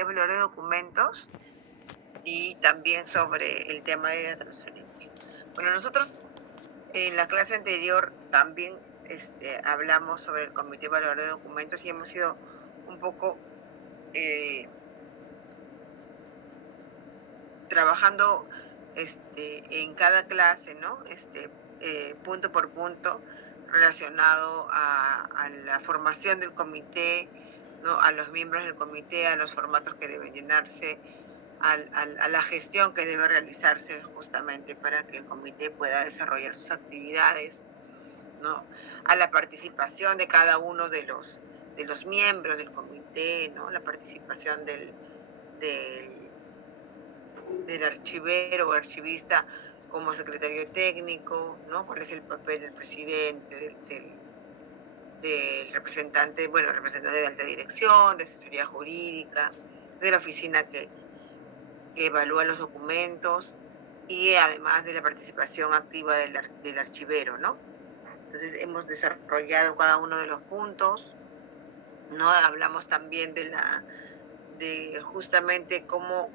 Comité Evaluador de Documentos y también sobre el tema de la transferencia. Bueno, nosotros en la clase anterior también hablamos sobre el Comité Evaluador de Documentos y hemos ido un poco trabajando en cada clase, ¿no? Punto por punto relacionado a la formación del comité, ¿no? A los miembros del comité, a los formatos que deben llenarse, a la gestión que debe realizarse justamente para que el comité pueda desarrollar sus actividades, ¿no? A la participación de cada uno de los miembros del comité, ¿no? La participación del del archivero o archivista como secretario técnico, ¿no? ¿Cuál es el papel del presidente, del representante, bueno, representante de alta dirección, de asesoría jurídica, de la oficina que evalúa los documentos y además de la participación activa del archivero, ¿no? Entonces hemos desarrollado cada uno de los puntos, ¿no? Hablamos también de justamente cómo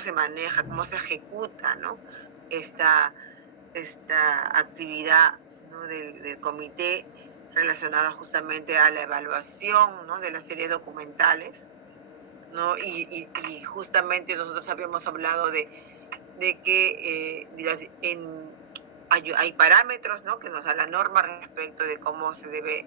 se maneja, cómo se ejecuta, ¿no? Esta, esta actividad, ¿no? del comité relacionada justamente a la evaluación, ¿no? De las series documentales, ¿no? Y justamente nosotros habíamos hablado de que hay parámetros, ¿no? Que nos da la norma respecto de cómo se debe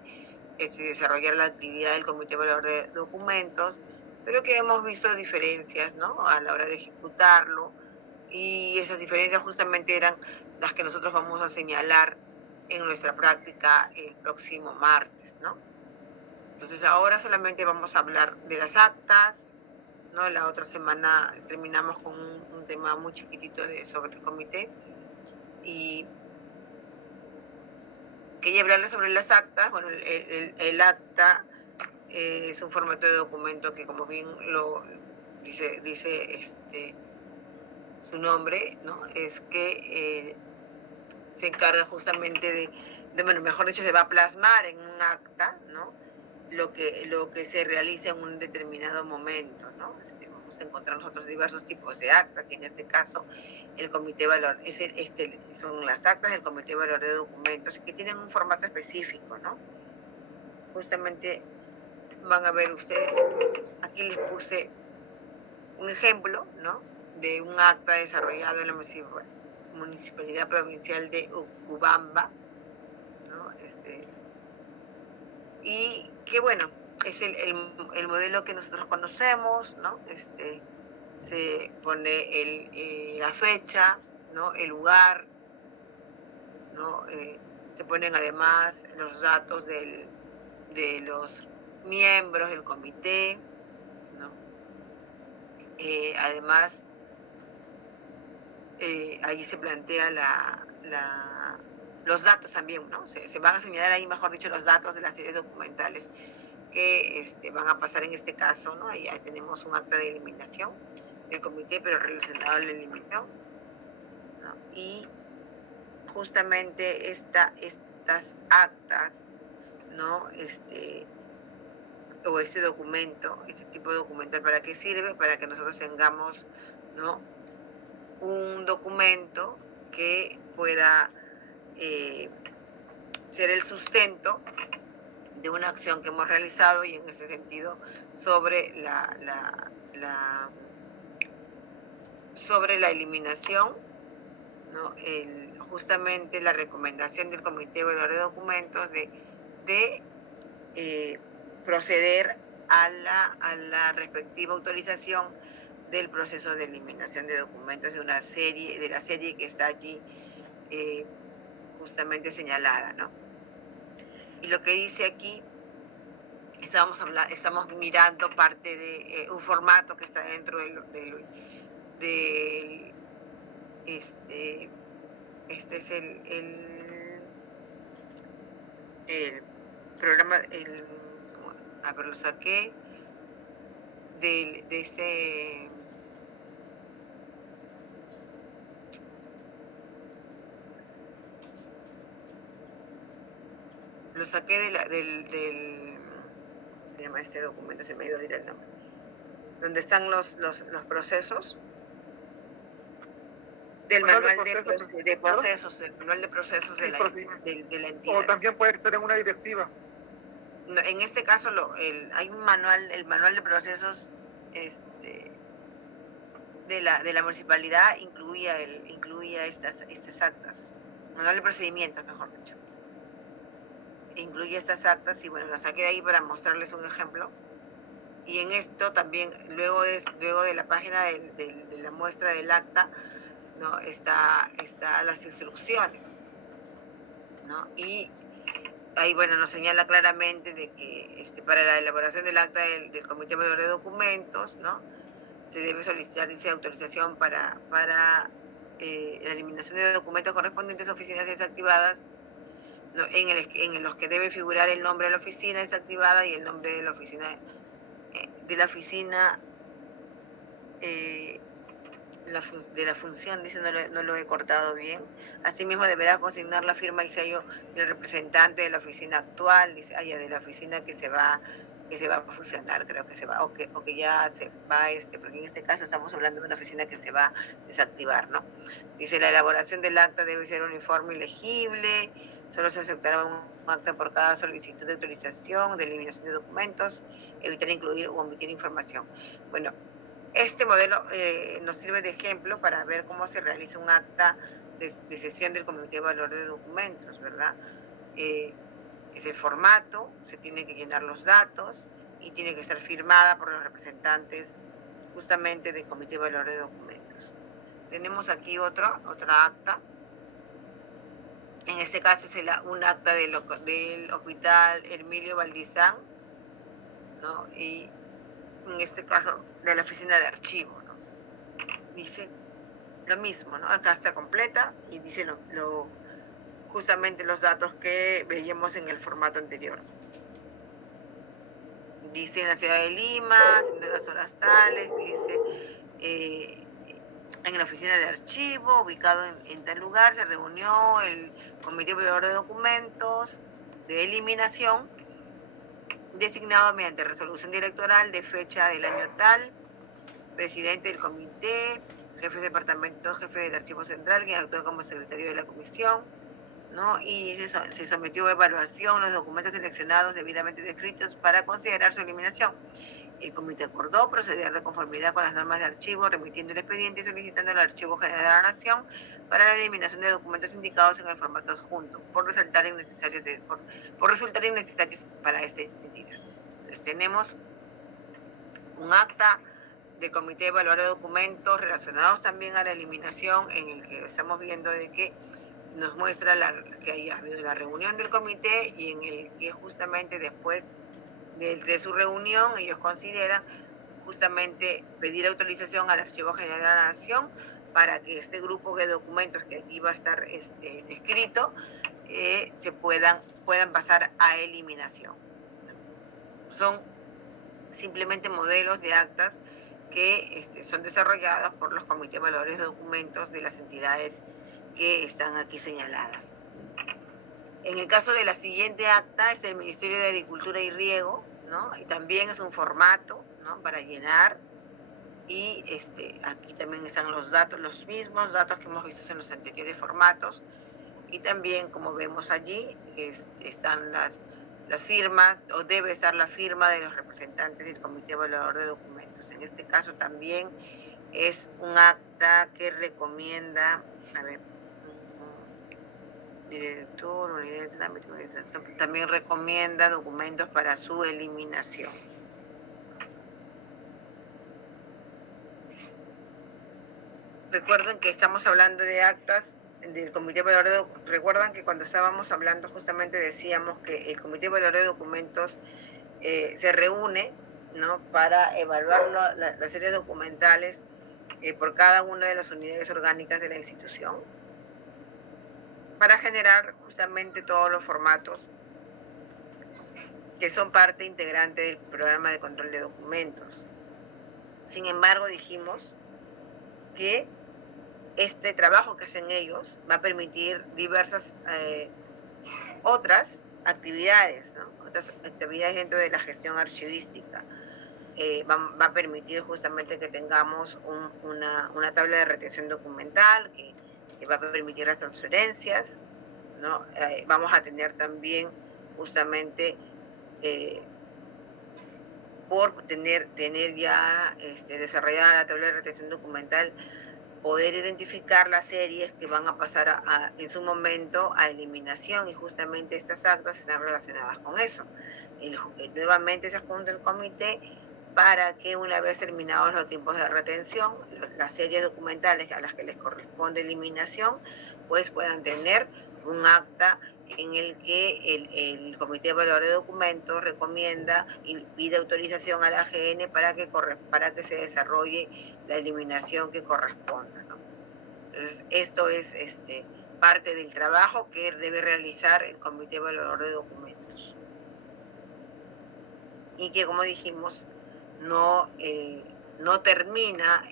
desarrollar la actividad del Comité Evaluador de Documentos, pero que hemos visto diferencias, ¿no? A la hora de ejecutarlo, y esas diferencias justamente eran las que nosotros vamos a señalar en nuestra práctica el próximo martes, ¿no? Entonces ahora solamente vamos a hablar de las actas, ¿no? La otra semana terminamos con un tema muy chiquitito sobre el comité, y quería hablarles sobre las actas. Bueno, el acta es un formato de documento que, como bien lo dice su nombre, ¿no? Es que se encarga justamente bueno, mejor dicho, se va a plasmar en un acta, ¿no? Lo que se realiza en un determinado momento, ¿no? Vamos a encontrar nosotros diversos tipos de actas, y en este caso el comité valor, son las actas del comité valor de documentos que tienen un formato específico, ¿no? Justamente van a ver ustedes, aquí les puse un ejemplo, ¿no? De un acta desarrollado en la Municipalidad Provincial de Ucubamba, ¿no? Y que bueno, es el modelo que nosotros conocemos, ¿no? Se pone la fecha, ¿no? El lugar, ¿no? Se ponen además los datos de los miembros del comité, ¿no? Además, ahí se plantea los datos también, ¿no? Se van a señalar ahí, mejor dicho, los datos de las series documentales que van a pasar en este caso, ¿no? Ahí tenemos un acta de eliminación del comité, pero relacionado a la eliminación, ¿no? Y justamente estas actas, ¿no? O este documento, este tipo de documental, ¿para qué sirve? Para que nosotros tengamos, ¿no? Un documento que pueda ser el sustento de una acción que hemos realizado, y en ese sentido sobre sobre la eliminación, ¿no? Justamente la recomendación del Comité Evaluador de Documentos de proceder a la respectiva autorización del proceso de eliminación de documentos de la serie que está allí justamente señalada, ¿no? Y lo que dice aquí, estamos mirando parte de un formato que está dentro este es el programa, a ver, lo saqué de ese, lo saqué ¿cómo se llama este documento? Se me ha ido ahorita el nombre. donde están los procesos del Manual manual de procesos, el manual de procesos de la entidad. O también puede estar en una directiva. No, en este caso hay un manual, el manual de procesos de la municipalidad incluía estas actas, manual de procedimientos, mejor dicho. Incluye estas actas y bueno, las saqué de ahí para mostrarles un ejemplo. Y en esto también, luego de la página de la muestra del acta, ¿no? Está las instrucciones, ¿no? Y ahí, bueno, nos señala claramente de que para la elaboración del acta del Comité Evaluador de Documentos, ¿no? Se debe solicitar esa autorización para la eliminación de documentos correspondientes a oficinas desactivadas, ¿no? en los que debe figurar el nombre de la oficina desactivada y el nombre de la oficina de la función, dice, no lo he cortado bien. Asimismo, deberá consignar la firma y sello del representante de la oficina actual, dice, de la oficina que se va a fusionar, creo que se va, o que ya se va, porque en este caso estamos hablando de una oficina que se va a desactivar, ¿no? Dice, la elaboración del acta debe ser uniforme y legible, solo se aceptará un acta por cada solicitud de autorización, de eliminación de documentos, evitar incluir o omitir información. Bueno, este modelo nos sirve de ejemplo para ver cómo se realiza un acta de sesión del Comité Evaluador de Documentos, ¿verdad? Es el formato, se tiene que llenar los datos y tiene que ser firmada por los representantes justamente del Comité Evaluador de Documentos. Tenemos aquí otra acta. En este caso es un acta del Hospital Hermilio Valdizán, ¿no? Y en este caso de la oficina de archivo, ¿no? Dice lo mismo, ¿no? Acá está completa y dice justamente los datos que veíamos en el formato anterior. Dice en la ciudad de Lima, haciendo las horas tales, dice en la oficina de archivo, ubicado en tal lugar, se reunió el Comité Evaluador de Documentos de eliminación, designado mediante resolución directoral de fecha del año tal, presidente del comité, jefe de departamento, jefe del archivo central, quien actuó como secretario de la comisión, ¿no? Y se sometió a evaluación los documentos seleccionados debidamente descritos para considerar su eliminación. El comité acordó proceder de conformidad con las normas de archivo, remitiendo el expediente y solicitando al Archivo General de la Nación para la eliminación de documentos indicados en el formato adjunto, por resultar innecesarios para este entidad. Entonces tenemos un acta del Comité Evaluador de Documentos relacionados también a la eliminación, en el que estamos viendo de que nos muestra que haya habido la reunión del comité y en el que justamente después de su reunión ellos consideran justamente pedir autorización al Archivo General de la Nación para que este grupo de documentos que aquí va a estar descrito se puedan pasar a eliminación. Son simplemente modelos de actas que son desarrollados por los comités evaluadores de documentos de las entidades que están aquí señaladas. En el caso de la siguiente acta es el Ministerio de Agricultura y Riego, ¿no? Y también es un formato, ¿no? Para llenar, y aquí también están los datos, los mismos datos que hemos visto en los anteriores formatos, y también, como vemos allí, están las firmas, o debe estar la firma de los representantes del Comité Evaluador de Documentos. En este caso también es un acta que recomienda, director, unidad de trámite, administración, también recomienda documentos para su eliminación. Recuerden que estamos hablando de actas del Comité Evaluador de Documentos. Recuerdan que cuando estábamos hablando justamente decíamos que el Comité Evaluador de Documentos se reúne, ¿no? Para evaluar las series documentales por cada una de las unidades orgánicas de la institución, para generar justamente todos los formatos que son parte integrante del programa de control de documentos. Sin embargo, dijimos que este trabajo que hacen ellos va a permitir diversas otras actividades, ¿no? Otras actividades dentro de la gestión archivística. va a permitir justamente que tengamos una tabla de retención documental que va a permitir las transferencias, ¿no? Vamos a tener también justamente por tener ya desarrollada la tabla de retención documental, poder identificar las series que van a pasar en su momento a eliminación, y justamente estas actas están relacionadas con eso. Nuevamente se junta el comité para que, una vez terminados los tiempos de retención, las series documentales a las que les corresponde eliminación, pues puedan tener un acta en el que el Comité de Evaluador de Documentos recomienda y pide autorización a la AGN para que se desarrolle la eliminación que corresponda, ¿no? Entonces, esto es parte del trabajo que debe realizar el Comité Evaluador de Documentos. Y que, como dijimos, no termina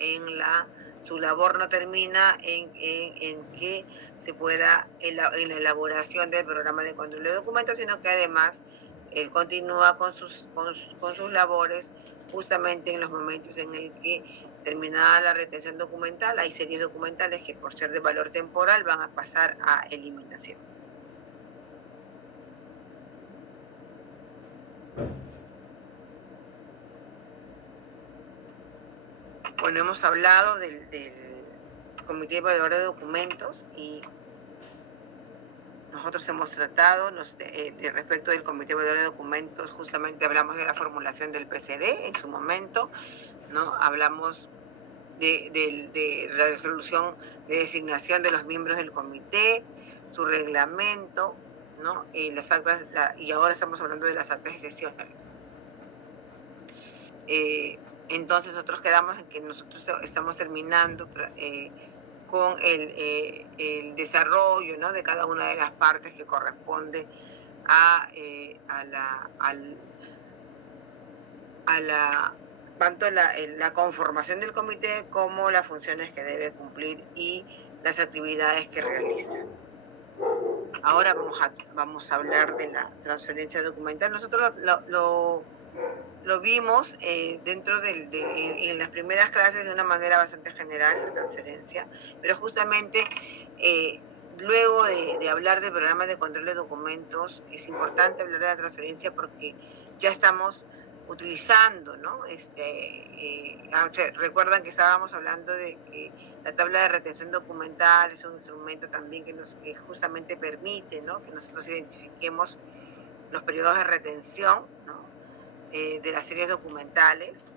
su labor no termina en que se pueda en la elaboración del programa de control de documentos, sino que además continúa con sus labores justamente en los momentos en el que, terminada la retención documental, hay series documentales que, por ser de valor temporal, van a pasar a eliminación. Bueno, hemos hablado del Comité Evaluador de Documentos, y nosotros hemos tratado respecto del Comité Evaluador de Documentos, justamente hablamos de la formulación del PCD en su momento, ¿no? Hablamos de la resolución de designación de los miembros del comité, su reglamento, ¿no? Las actas, y ahora estamos hablando de las actas de sesiones. Entonces nosotros quedamos en que nosotros estamos terminando con el desarrollo, ¿no?, de cada una de las partes que corresponde tanto la conformación del comité como las funciones que debe cumplir y las actividades que realiza. Ahora vamos a hablar de la transferencia documental. Nosotros lo vimos en las primeras clases de una manera bastante general, la transferencia, pero justamente luego de hablar del programa de control de documentos, es importante hablar de la transferencia porque ya estamos utilizando, ¿no? Recuerdan que estábamos hablando de que la tabla de retención documental es un instrumento también que justamente permite, ¿no?, que nosotros identifiquemos los periodos de retención, ¿no?, de las series documentales,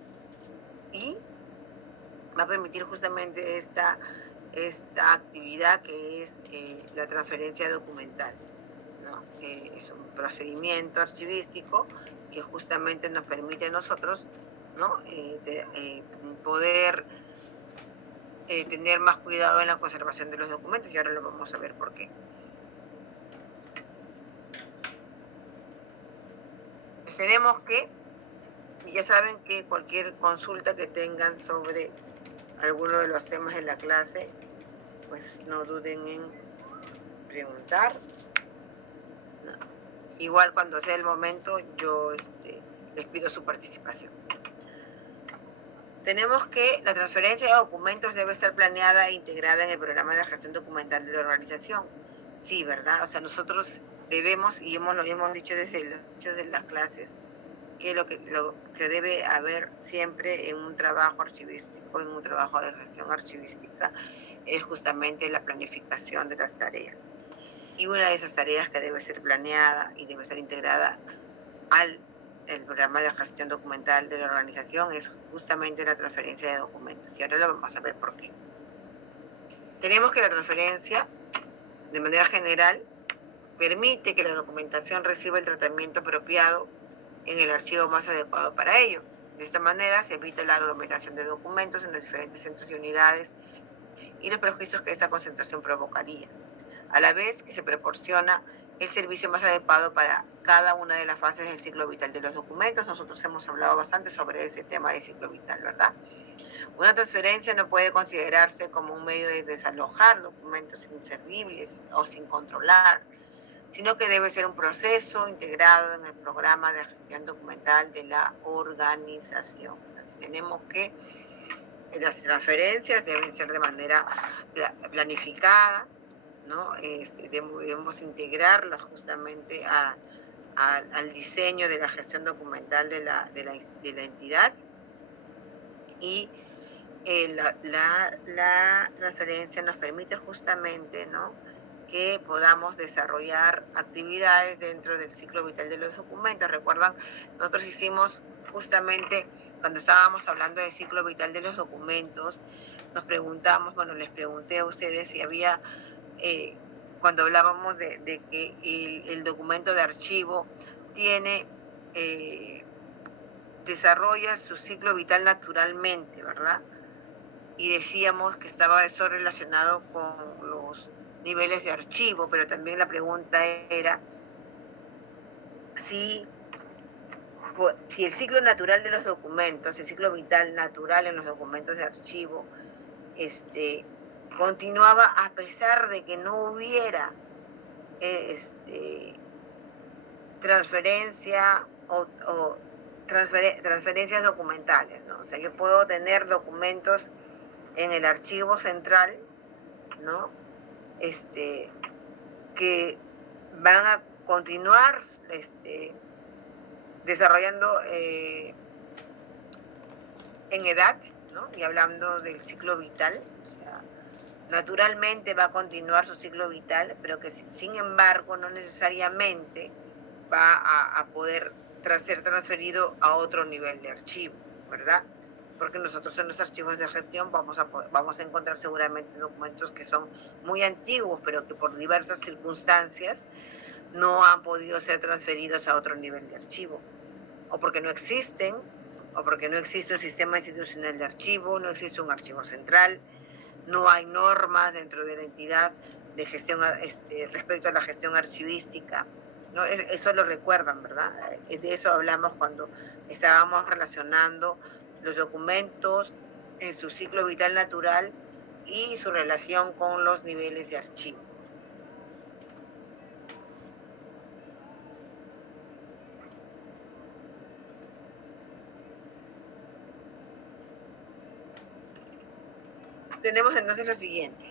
y va a permitir justamente esta actividad que es la transferencia documental, ¿no? Es un procedimiento archivístico que justamente nos permite a nosotros, ¿no?, poder tener más cuidado en la conservación de los documentos, y ahora lo vamos a ver por qué. Tenemos que, y ya saben que cualquier consulta que tengan sobre alguno de los temas de la clase, pues no duden en preguntar. No. Igual, cuando sea el momento, yo les pido su participación. Tenemos que la transferencia de documentos debe estar planeada e integrada en el programa de gestión documental de la organización. Sí, ¿verdad? O sea, nosotros debemos, y lo hemos dicho desde los hechos de las clases, que lo que debe haber siempre en un trabajo archivístico, en un trabajo de gestión archivística, es justamente la planificación de las tareas. Y una de esas tareas que debe ser planeada y debe ser integrada el programa de gestión documental de la organización es justamente la transferencia de documentos. Y ahora lo vamos a ver por qué. Tenemos que la transferencia, de manera general, permite que la documentación reciba el tratamiento apropiado en el archivo más adecuado para ello. De esta manera se evita la aglomeración de documentos en los diferentes centros y unidades y los perjuicios que esta concentración provocaría, a la vez que se proporciona el servicio más adecuado para cada una de las fases del ciclo vital de los documentos. Nosotros hemos hablado bastante sobre ese tema de ciclo vital, ¿verdad? Una transferencia no puede considerarse como un medio de desalojar documentos inservibles o sin controlar, sino que debe ser un proceso integrado en el programa de gestión documental de la organización. Entonces, tenemos que las transferencias deben ser de manera planificada, ¿no? Debemos integrarlas justamente al diseño de la gestión documental de la entidad, y la transferencia nos permite justamente, ¿no?, que podamos desarrollar actividades dentro del ciclo vital de los documentos. Recuerdan, nosotros hicimos justamente, cuando estábamos hablando del ciclo vital de los documentos, nos preguntamos, bueno, les pregunté a ustedes si había, cuando hablábamos de que el documento de archivo tiene, desarrolla su ciclo vital naturalmente, ¿verdad? Y decíamos que estaba eso relacionado con los niveles de archivo, pero también la pregunta era si el ciclo natural de los documentos, el ciclo vital natural en los documentos de archivo, continuaba a pesar de que no hubiera transferencia o transferencias documentales, ¿no? O sea, yo puedo tener documentos en el archivo central, ¿no?, que van a continuar desarrollando en edad, ¿no?, y hablando del ciclo vital, o sea, naturalmente va a continuar su ciclo vital, pero que sin embargo no necesariamente va a poder ser transferido a otro nivel de archivo, ¿verdad? Porque nosotros en los archivos de gestión vamos a encontrar seguramente documentos que son muy antiguos, pero que por diversas circunstancias no han podido ser transferidos a otro nivel de archivo, o porque no existen, o porque no existe un sistema institucional de archivo, no existe un archivo central, no hay normas dentro de la entidad de gestión respecto a la gestión archivística, ¿no? Eso lo recuerdan, ¿verdad? De eso hablamos cuando estábamos relacionando los documentos en su ciclo vital natural y su relación con los niveles de archivo. Tenemos entonces lo siguiente.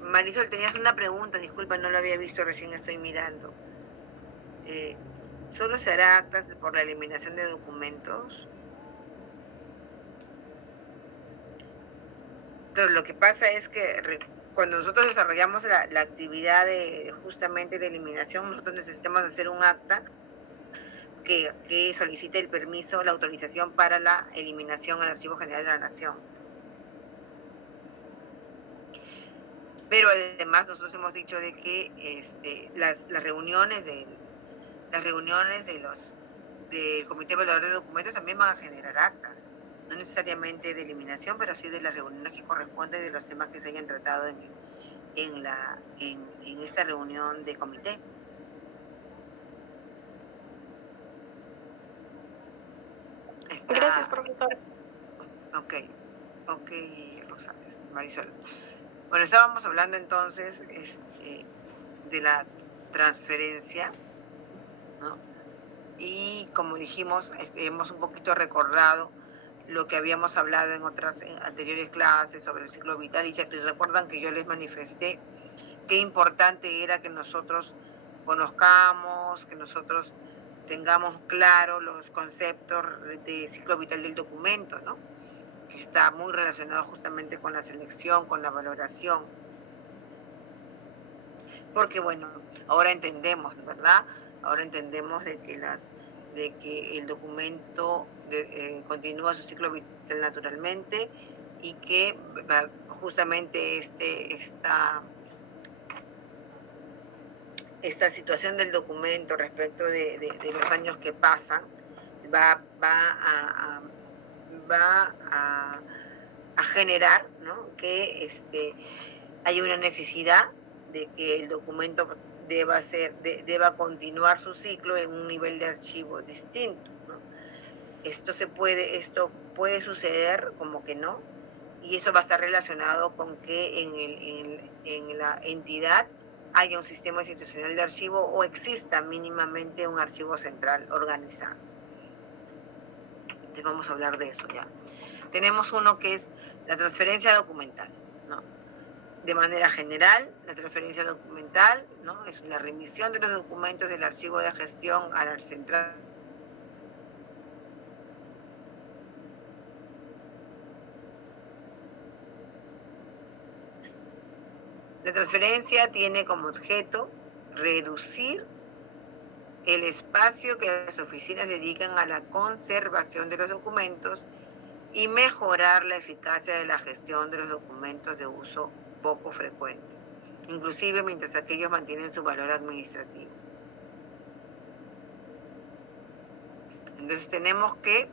Marisol, tenías una pregunta, disculpa, no lo había visto, recién estoy mirando. ¿Solo se hará actas por la eliminación de documentos? Pero lo que pasa es que cuando nosotros desarrollamos la actividad justamente de eliminación, nosotros necesitamos hacer un acta que solicite el permiso, la autorización para la eliminación al Archivo General de la Nación. Pero además nosotros hemos dicho de que las reuniones del Comité Evaluador de Documentos también van a generar actas, no necesariamente de eliminación, pero sí de las reuniones que corresponden, de los temas que se hayan tratado en esta reunión de comité. Gracias, profesor. Ok, Rosales, Marisol. Bueno, estábamos hablando entonces de la transferencia, ¿no? Y como dijimos, hemos un poquito recordado lo que habíamos hablado en anteriores clases sobre el ciclo vital, y recuerdan que yo les manifesté qué importante era que nosotros conozcamos, que nosotros tengamos claro los conceptos de ciclo vital del documento, ¿no?, que está muy relacionado justamente con la selección, con la valoración. Porque bueno, ahora entendemos, ¿verdad? Ahora entendemos de que el documento continúa su ciclo vital naturalmente, y que justamente esta situación del documento respecto de los años que pasan va a generar, ¿no?, que hay una necesidad de que el documento deba continuar su ciclo en un nivel de archivo distinto, ¿no? Esto puede suceder como que no, y eso va a estar relacionado con que en la entidad haya un sistema institucional de archivo o exista mínimamente un archivo central organizado. Entonces vamos a hablar de eso ya. Tenemos uno que es la transferencia documental, ¿no? De manera general, la transferencia documental, ¿no? Es la remisión de los documentos del archivo de gestión a la central. La transferencia tiene como objeto reducir el espacio que las oficinas dedican a la conservación de los documentos y mejorar la eficacia de la gestión de los documentos de uso poco frecuente, inclusive mientras aquellos mantienen su valor administrativo. Entonces tenemos que,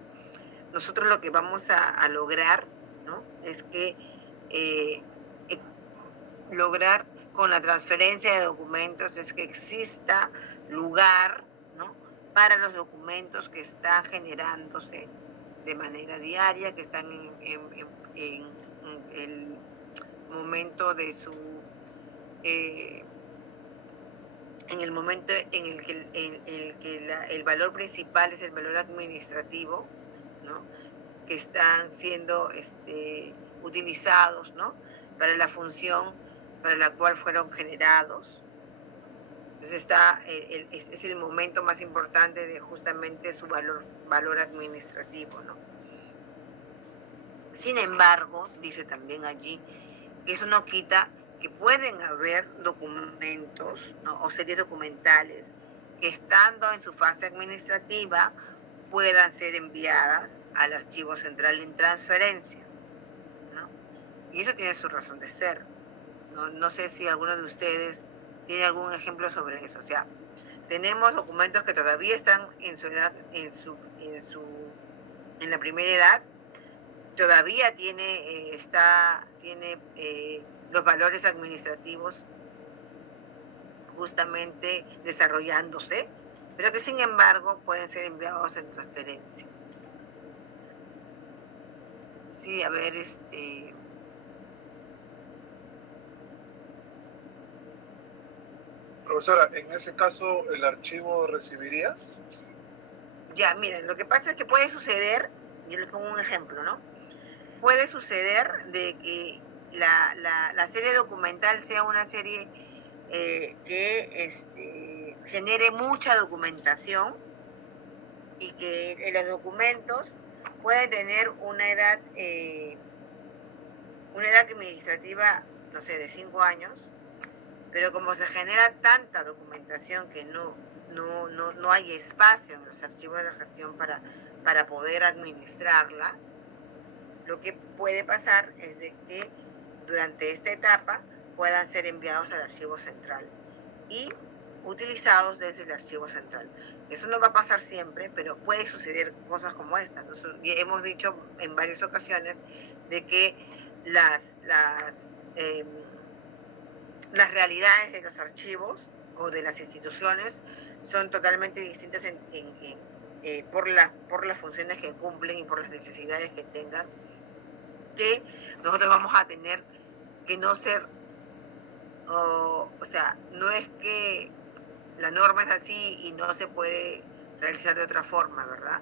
nosotros lo que vamos a lograr, ¿no? Es que lograr con la transferencia de documentos es que exista lugar, ¿no? Para los documentos que están generándose de manera diaria, que están en el momento de su en el momento en el que el valor principal es el valor administrativo, ¿no? Que están siendo utilizados, ¿no? Para la función para la cual fueron generados. Entonces es el momento más importante de justamente su valor administrativo, ¿no? Sin embargo, dice también allí, que eso no quita que pueden haber documentos, ¿no? O series documentales que estando en su fase administrativa puedan ser enviadas al archivo central en transferencia, ¿no? Y eso tiene su razón de ser. No sé si alguno de ustedes tiene algún ejemplo sobre eso. O sea, tenemos documentos que todavía están en su edad, en la primera edad, todavía tiene los valores administrativos justamente desarrollándose, pero que sin embargo pueden ser enviados en transferencia. Sí, a ver, Profesora, en ese caso, ¿el archivo recibiría? Ya, miren, lo que pasa es que puede suceder, yo les pongo un ejemplo, ¿no? Puede suceder de que la serie documental sea una serie que genere mucha documentación y que los documentos pueden tener una edad administrativa, no sé, de 5 años, pero como se genera tanta documentación que no hay espacio en los archivos de gestión para poder administrarla, lo que puede pasar es de que durante esta etapa puedan ser enviados al archivo central y utilizados desde el archivo central. Eso no va a pasar siempre, pero puede suceder cosas como esta. Nosotros hemos dicho en varias ocasiones de que las realidades de los archivos o de las instituciones son totalmente distintas por las funciones que cumplen y por las necesidades que tengan, que nosotros vamos a tener que no ser, o sea, no es que la norma es así y no se puede realizar de otra forma, ¿verdad?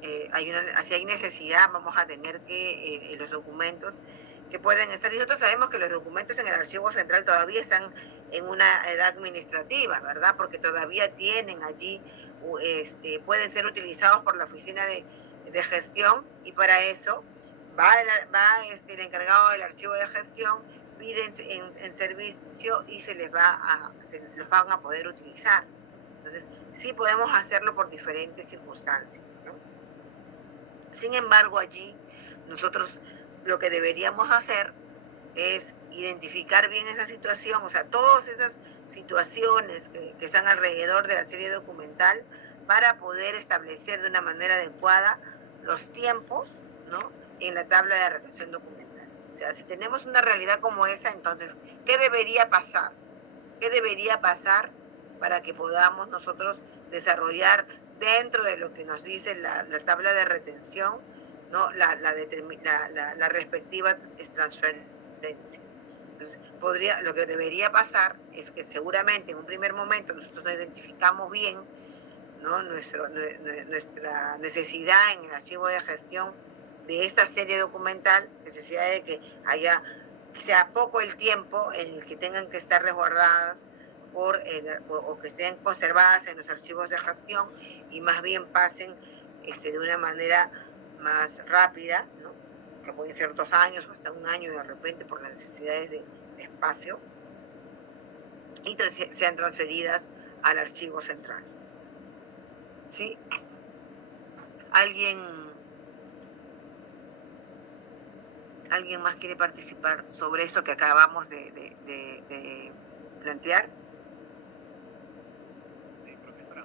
Si hay necesidad, vamos a tener que los documentos que pueden estar, y nosotros sabemos que los documentos en el archivo central todavía están en una edad administrativa, ¿verdad? Porque todavía tienen allí, pueden ser utilizados por la oficina de gestión, y para eso va el encargado del archivo de gestión, pide en servicio y se los van a poder utilizar. Entonces, sí podemos hacerlo por diferentes circunstancias, ¿no? Sin embargo, allí nosotros lo que deberíamos hacer es identificar bien esa situación, o sea, todas esas situaciones que están alrededor de la serie documental, para poder establecer de una manera adecuada los tiempos, ¿no?, en la tabla de retención documental. O sea, si tenemos una realidad como esa, entonces, ¿qué debería pasar? ¿Qué debería pasar para que podamos nosotros desarrollar dentro de lo que nos dice la tabla de retención, ¿no? la respectiva transferencia? Entonces, lo que debería pasar es que seguramente en un primer momento nosotros no identificamos bien, ¿no? nuestra necesidad en el archivo de gestión de esta serie documental, necesidad de que sea poco el tiempo en el que tengan que estar resguardadas o que estén conservadas en los archivos de gestión y más bien pasen de una manera más rápida, ¿no? Que pueden ser 2 años o hasta 1 año de repente por las necesidades de espacio, y sean transferidas al archivo central. ¿Sí? ¿Alguien más quiere participar sobre esto que acabamos de plantear? Sí, profesora.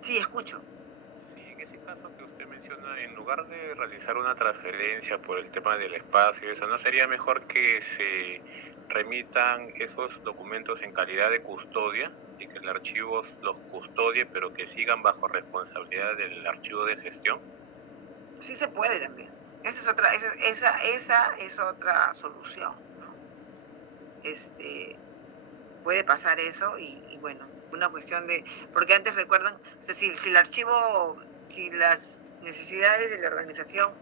Sí, escucho. Sí, en ese caso que usted menciona, en lugar de realizar una transferencia por el tema del espacio y eso, ¿no sería mejor que se remitan esos documentos en calidad de custodia y que el archivo los custodie, pero que sigan bajo responsabilidad del archivo de gestión? Sí se puede también. Esa es otra solución, ¿no? Puede pasar eso y bueno, una cuestión de... Porque antes recuerdan, o sea, si el archivo, si las necesidades de la organización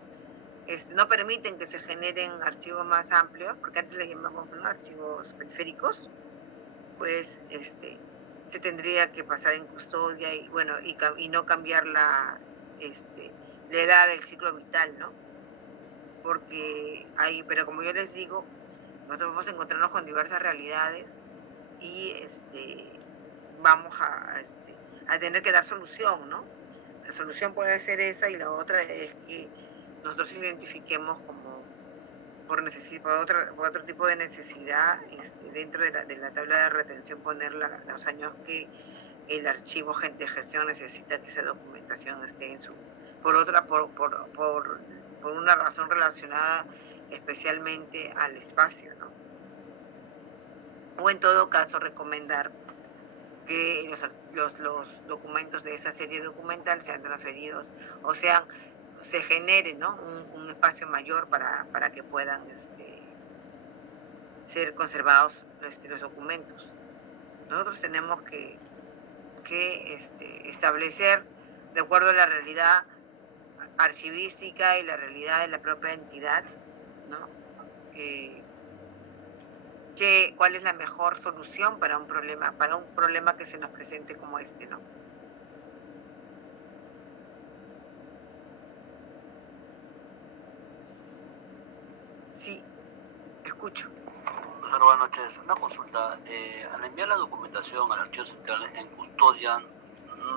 no permiten que se generen archivos más amplios, porque antes le llamamos, ¿no?, archivos periféricos, pues se tendría que pasar en custodia y bueno, y no cambiar la edad del ciclo vital, ¿no? Porque pero como yo les digo, nosotros vamos a encontrarnos con diversas realidades y vamos a tener que dar solución, ¿no? La solución puede ser esa y la otra es que nosotros identifiquemos como por otro tipo de necesidad dentro de la tabla de retención, poner los años que el archivo de gestión necesita que esa documentación esté en su... Por una razón relacionada especialmente al espacio, ¿no? O en todo caso recomendar que los documentos de esa serie documental sean transferidos o se genere, ¿no?, un espacio mayor para que puedan ser conservados los documentos. Nosotros tenemos que establecer, de acuerdo a la realidad archivística y la realidad de la propia entidad, ¿no?, cuál es la mejor solución para un problema que se nos presente como ¿no? Sí, escucho. Profesor, buenas noches. Una consulta. Al enviar la documentación al archivo central en custodia,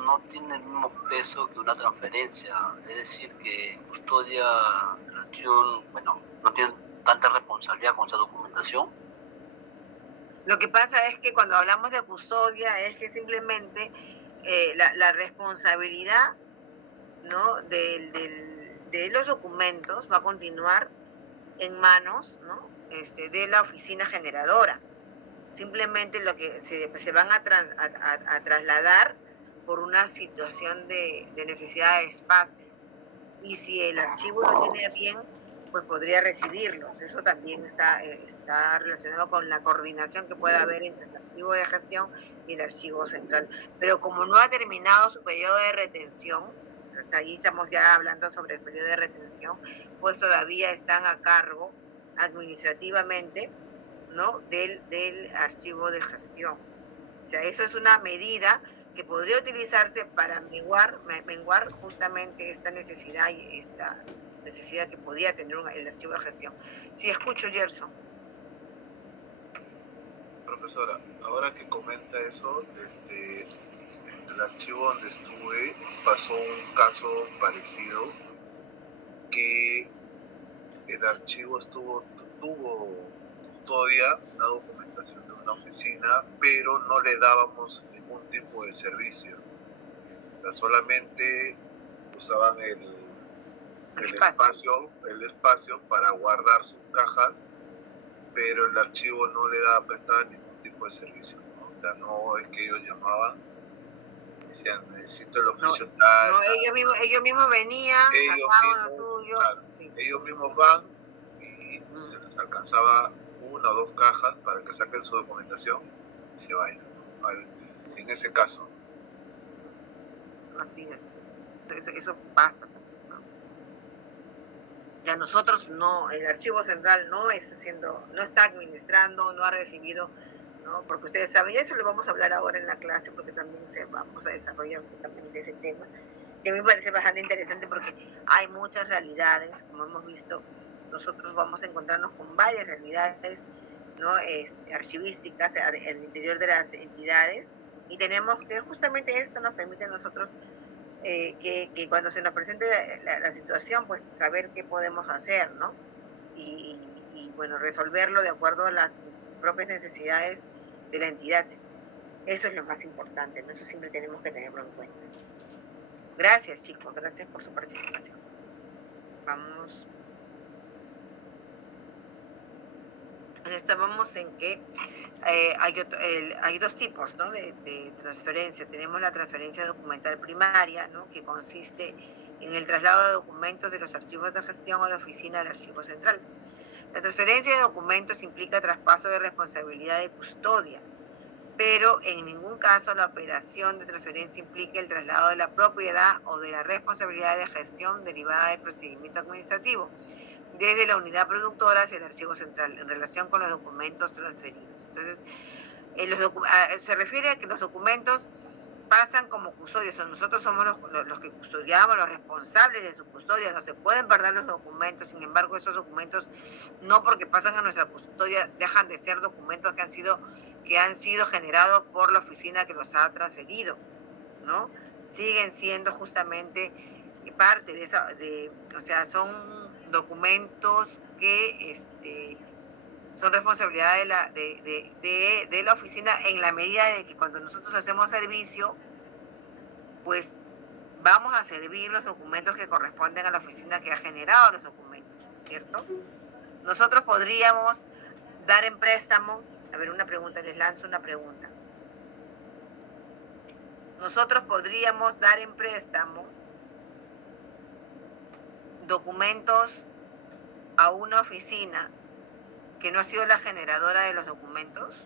no tiene el mismo peso que una transferencia. Es decir, que en custodia el archivo, no tiene tanta responsabilidad con esa documentación. Lo que pasa es que cuando hablamos de custodia es que simplemente la responsabilidad, ¿no?, de los documentos va a continuar en manos, ¿no?, de la oficina generadora. Simplemente lo que se van a trasladar por una situación de necesidad de espacio. Y si el archivo lo tiene bien, pues podría recibirlos. Eso también está relacionado con la coordinación que pueda haber entre el archivo de gestión y el archivo central. Pero como no ha terminado su periodo de retención, ahí estamos ya hablando sobre el periodo de retención, pues todavía están a cargo administrativamente, ¿no?, del archivo de gestión. O sea, eso es una medida que podría utilizarse para menguar justamente esta necesidad y esta necesidad que podía tener el archivo de gestión. Sí, escucho, Gerson. Profesora, ahora que comenta eso, el archivo donde estuve pasó un caso parecido, que el archivo tuvo custodia, una documentación de una oficina, pero no le dábamos ningún tipo de servicio. O sea, solamente usaban el espacio para guardar sus cajas, pero el archivo no le prestaba ningún tipo tipo de servicio, ¿no? O sea, no es que ellos llamaban, decían, necesito el oficio tal. No, ellos mismos venían, sacaban lo suyo. Claro, sí. Ellos mismos van y se les alcanzaba 1 o 2 cajas para que saquen su documentación y se vayan, ¿no? En ese caso. Así es. Eso pasa, ¿no? Ya nosotros no, el archivo central no está administrando, no ha recibido, ¿no? Porque ustedes saben, y eso lo vamos a hablar ahora en la clase, porque también vamos a desarrollar justamente ese tema. Y a mí me parece bastante interesante porque hay muchas realidades, como hemos visto, nosotros vamos a encontrarnos con varias realidades, ¿no? Archivísticas en el interior de las entidades, y tenemos que justamente esto nos permite a nosotros que cuando se nos presente la situación, pues saber qué podemos hacer, ¿no? Y bueno, resolverlo de acuerdo a las propias necesidades de la entidad. Eso es lo más importante, ¿no? Eso siempre tenemos que tenerlo en cuenta. Gracias, chicos, gracias por su participación. Vamos. Estábamos en que hay dos tipos, ¿no? de transferencia. Tenemos la transferencia documental primaria, ¿no? Que consiste en el traslado de documentos de los archivos de gestión o de oficina al archivo central. La transferencia de documentos implica traspaso de responsabilidad de custodia, pero en ningún caso la operación de transferencia implica el traslado de la propiedad o de la responsabilidad de gestión derivada del procedimiento administrativo desde la unidad productora hacia el archivo central en relación con los documentos transferidos. Entonces, se refiere a que los documentos pasan como custodios, nosotros somos los que custodiamos, los responsables de su custodia, no se pueden perder los documentos, sin embargo esos documentos, no porque pasan a nuestra custodia, dejan de ser documentos que han sido generados por la oficina que los ha transferido, ¿no? Siguen siendo justamente parte de esa, o sea, son documentos que son responsabilidad de la oficina en la medida de que cuando nosotros hacemos servicio, pues vamos a servir los documentos que corresponden a la oficina que ha generado los documentos, ¿cierto? Nosotros podríamos dar en préstamo, a ver, una pregunta, les lanzo una pregunta. Nosotros podríamos dar en préstamo documentos a una oficina que no ha sido la generadora de los documentos.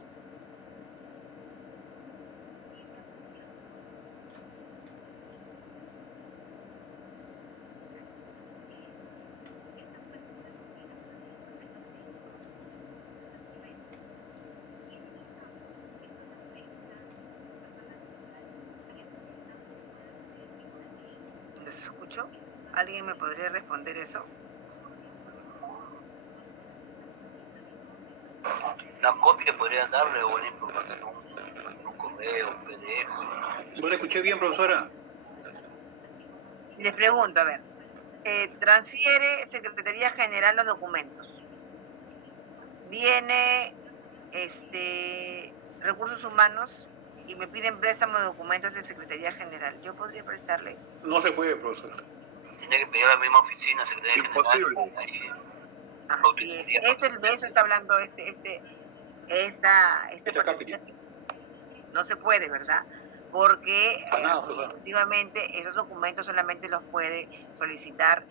¿Los escucho? ¿Alguien me podría responder eso? La copia podría darle o la información, un correo, un PDF. ¿No le escuché bien, profesora? Les pregunto, a ver, transfiere Secretaría General los documentos. Viene Recursos Humanos y me piden préstamo de documentos de Secretaría General. ¿Yo podría prestarle? No se puede, profesora. Tiene que pedir a la misma oficina, Secretaría Imposible. General. Así es. De eso está hablando esta no se puede, ¿verdad? Porque efectivamente esos documentos solamente los puede solicitar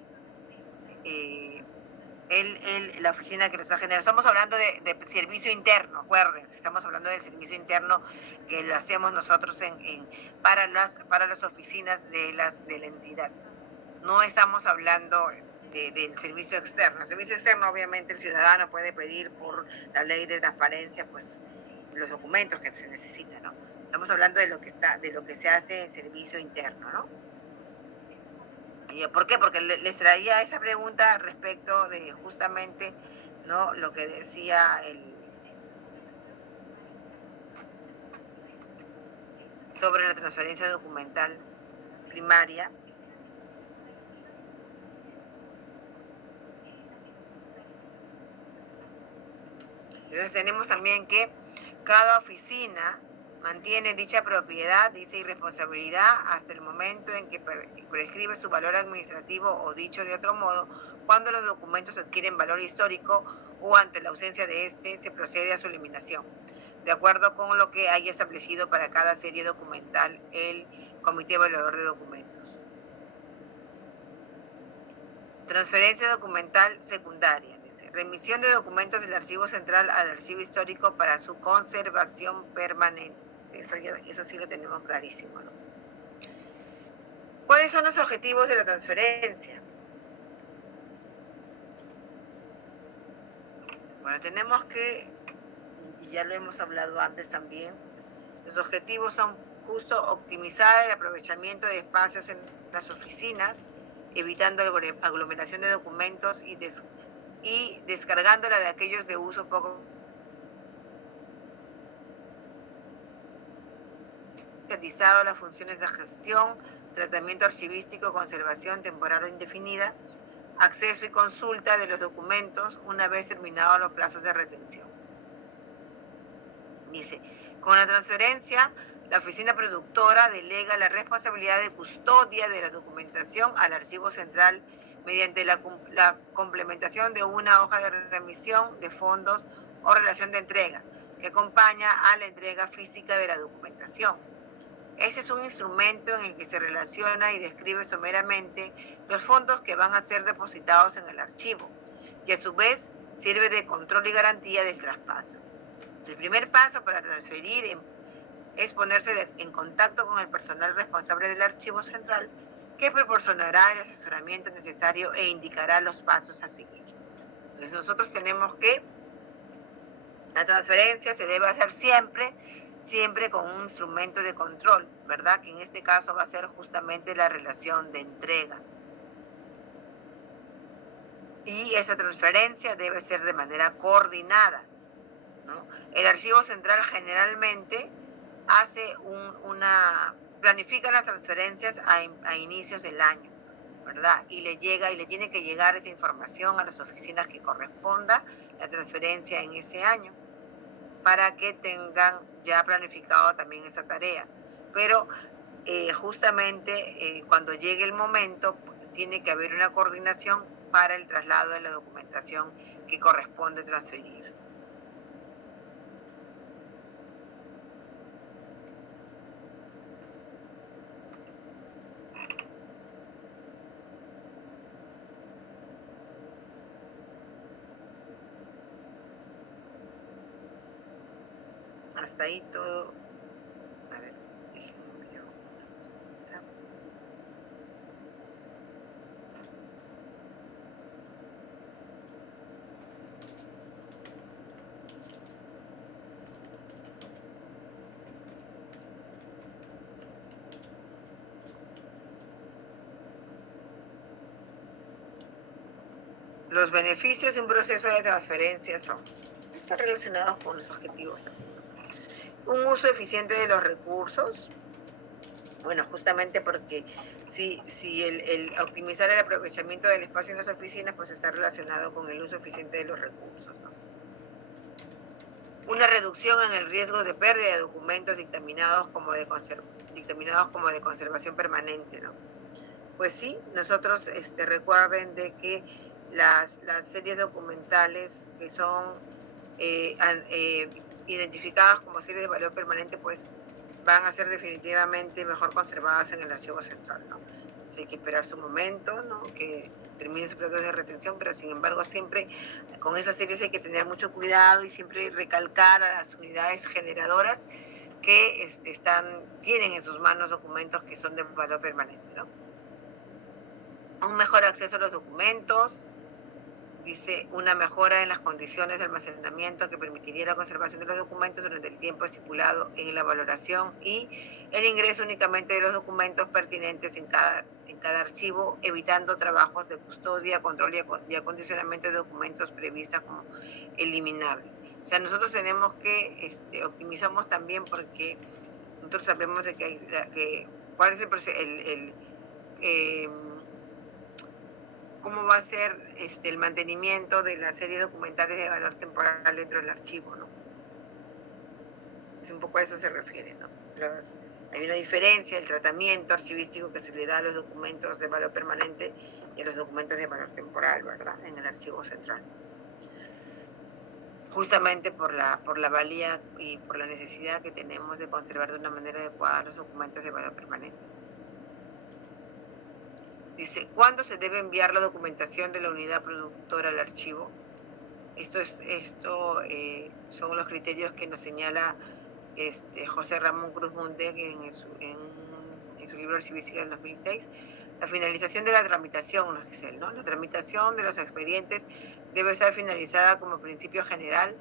la oficina que los ha generado. Estamos hablando de servicio interno, acuérdense, estamos hablando del servicio interno que lo hacemos nosotros para las oficinas de la entidad. No estamos hablando del servicio externo. El servicio externo, obviamente, el ciudadano puede pedir por la ley de transparencia, pues, los documentos que se necesitan, ¿no? Estamos hablando de lo que se hace en servicio interno, ¿no? ¿Por qué? Porque les traía esa pregunta respecto de justamente, ¿no?, lo que decía sobre la transferencia documental primaria. Entonces tenemos también que cada oficina mantiene dicha propiedad, dice, y responsabilidad hasta el momento en que prescribe su valor administrativo, o dicho de otro modo, cuando los documentos adquieren valor histórico o ante la ausencia de este se procede a su eliminación. de acuerdo con lo que haya establecido para cada serie documental el Comité Evaluador de Documentos. Transferencia documental secundaria. Dice, remisión de documentos del archivo central al archivo histórico para su conservación permanente. Eso sí lo tenemos clarísimo, ¿no? ¿Cuáles son los objetivos de la transferencia? Bueno, tenemos que, y ya lo hemos hablado antes también, los objetivos son justo optimizar el aprovechamiento de espacios en las oficinas, evitando la aglomeración de documentos y descargándola de aquellos de uso poco especializado, las funciones de gestión, tratamiento archivístico, conservación temporal o indefinida, acceso y consulta de los documentos una vez terminados los plazos de retención. Dice, con la transferencia, la oficina productora delega la responsabilidad de custodia de la documentación al archivo central mediante la complementación de una hoja de remisión de fondos o relación de entrega que acompaña a la entrega física de la documentación. Este es un instrumento en el que se relaciona y describe someramente los fondos que van a ser depositados en el archivo y a su vez sirve de control y garantía del traspaso. El primer paso para transferir es ponerse en contacto con el personal responsable del archivo central que proporcionará el asesoramiento necesario e indicará los pasos a seguir. Entonces nosotros tenemos que la transferencia se debe hacer siempre con un instrumento de control, ¿verdad? Que en este caso va a ser justamente la relación de entrega. Y esa transferencia debe ser de manera coordinada, ¿no? El archivo central generalmente hace planifica las transferencias a inicios del año, ¿verdad? Y le tiene que llegar esa información a las oficinas que corresponda la transferencia en ese año, para que tengan ya planificado también esa tarea. Pero justamente cuando llegue el momento, tiene que haber una coordinación para el traslado de la documentación que corresponde transferir. Hasta ahí todo. A ver, déjenme yo. Los beneficios de un proceso de transferencia están relacionados con los objetivos. Un uso eficiente de los recursos, bueno, justamente porque si el optimizar el aprovechamiento del espacio en las oficinas, pues está relacionado con el uso eficiente de los recursos, ¿no? Una reducción en el riesgo de pérdida de documentos dictaminados como de conservación permanente, ¿no? Pues sí, nosotros recuerden de que las series documentales que son identificadas como series de valor permanente, pues van a ser definitivamente mejor conservadas en el archivo central, ¿no? Entonces hay que esperar su momento, ¿no? Que termine su proceso de retención, pero sin embargo siempre con esas series hay que tener mucho cuidado y siempre recalcar a las unidades generadoras que tienen en sus manos documentos que son de valor permanente, ¿no? Un mejor acceso a los documentos. Dice, una mejora en las condiciones de almacenamiento que permitiría la conservación de los documentos durante el tiempo estipulado en la valoración y el ingreso únicamente de los documentos pertinentes en cada archivo, evitando trabajos de custodia, control y acondicionamiento de documentos previstas como eliminables. O sea, nosotros tenemos que, optimizamos también porque nosotros sabemos de que cuál es cómo va a ser el mantenimiento de las series documentales de valor temporal dentro del archivo, ¿no? Es un poco a eso se refiere, ¿no? Hay una diferencia, el tratamiento archivístico que se le da a los documentos de valor permanente y a los documentos de valor temporal, ¿verdad? En el archivo central. justamente por la valía y por la necesidad que tenemos de conservar de una manera adecuada los documentos de valor permanente. Dice, ¿cuándo se debe enviar la documentación de la unidad productora al archivo? Son los criterios que nos señala José Ramón Cruz Montec en su libro Archivística del 2006. La finalización de la tramitación, nos dice él, ¿no? La tramitación de los expedientes debe estar finalizada como principio general.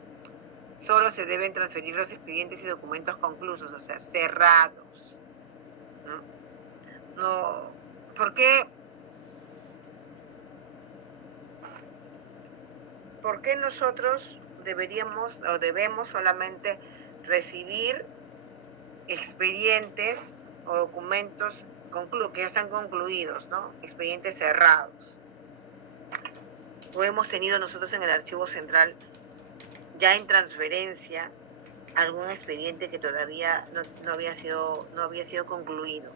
Solo se deben transferir los expedientes y documentos conclusos, o sea, cerrados, ¿no? ¿Por qué nosotros deberíamos o debemos solamente recibir expedientes o documentos que ya están concluidos, ¿no? Expedientes cerrados? O hemos tenido nosotros en el Archivo Central ya en transferencia algún expediente que todavía no había sido concluido.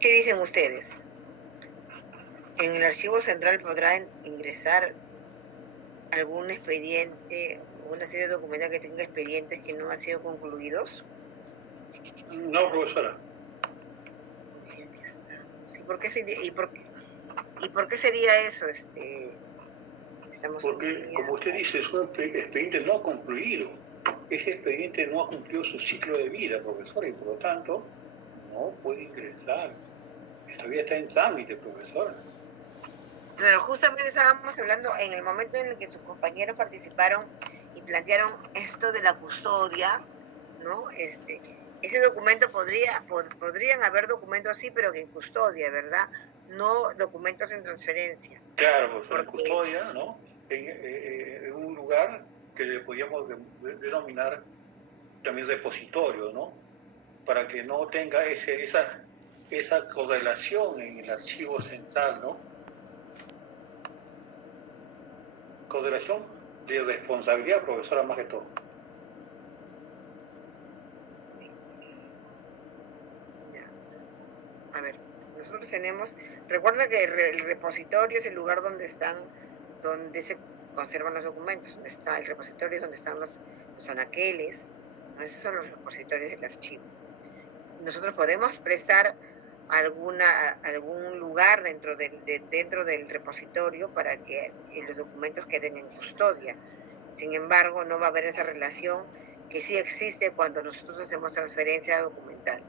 ¿Qué dicen ustedes? ¿En el Archivo Central podrán ingresar algún expediente o una serie de documentos que tenga expedientes que no han sido concluidos? No, profesora. Sí, ¿por qué sería, y por qué sería eso? Porque, como usted dice, es un expediente no concluido. Ese expediente no ha cumplido su ciclo de vida, profesora, y por lo tanto no puede ingresar. Todavía está en trámite, profesora. Claro, justamente estábamos hablando en el momento en el que sus compañeros participaron y plantearon esto de la custodia, ¿no? Ese documento podrían haber documentos sí, pero que en custodia, ¿verdad? No documentos en transferencia. Claro, profesora, en custodia, ¿no? En un lugar que le podríamos denominar también repositorio, ¿no? Para que no tenga esa correlación en el archivo central, ¿no? Correlación de responsabilidad, profesora, más que todo. A ver, nosotros tenemos, recuerda que el repositorio es el lugar donde se conservan los documentos, donde está el repositorio, donde están los anaqueles, ¿no? Esos son los repositorios del archivo. Nosotros podemos prestar algún lugar dentro del repositorio para que los documentos queden en custodia. Sin embargo, no va a haber esa relación que sí existe cuando nosotros hacemos transferencia documental.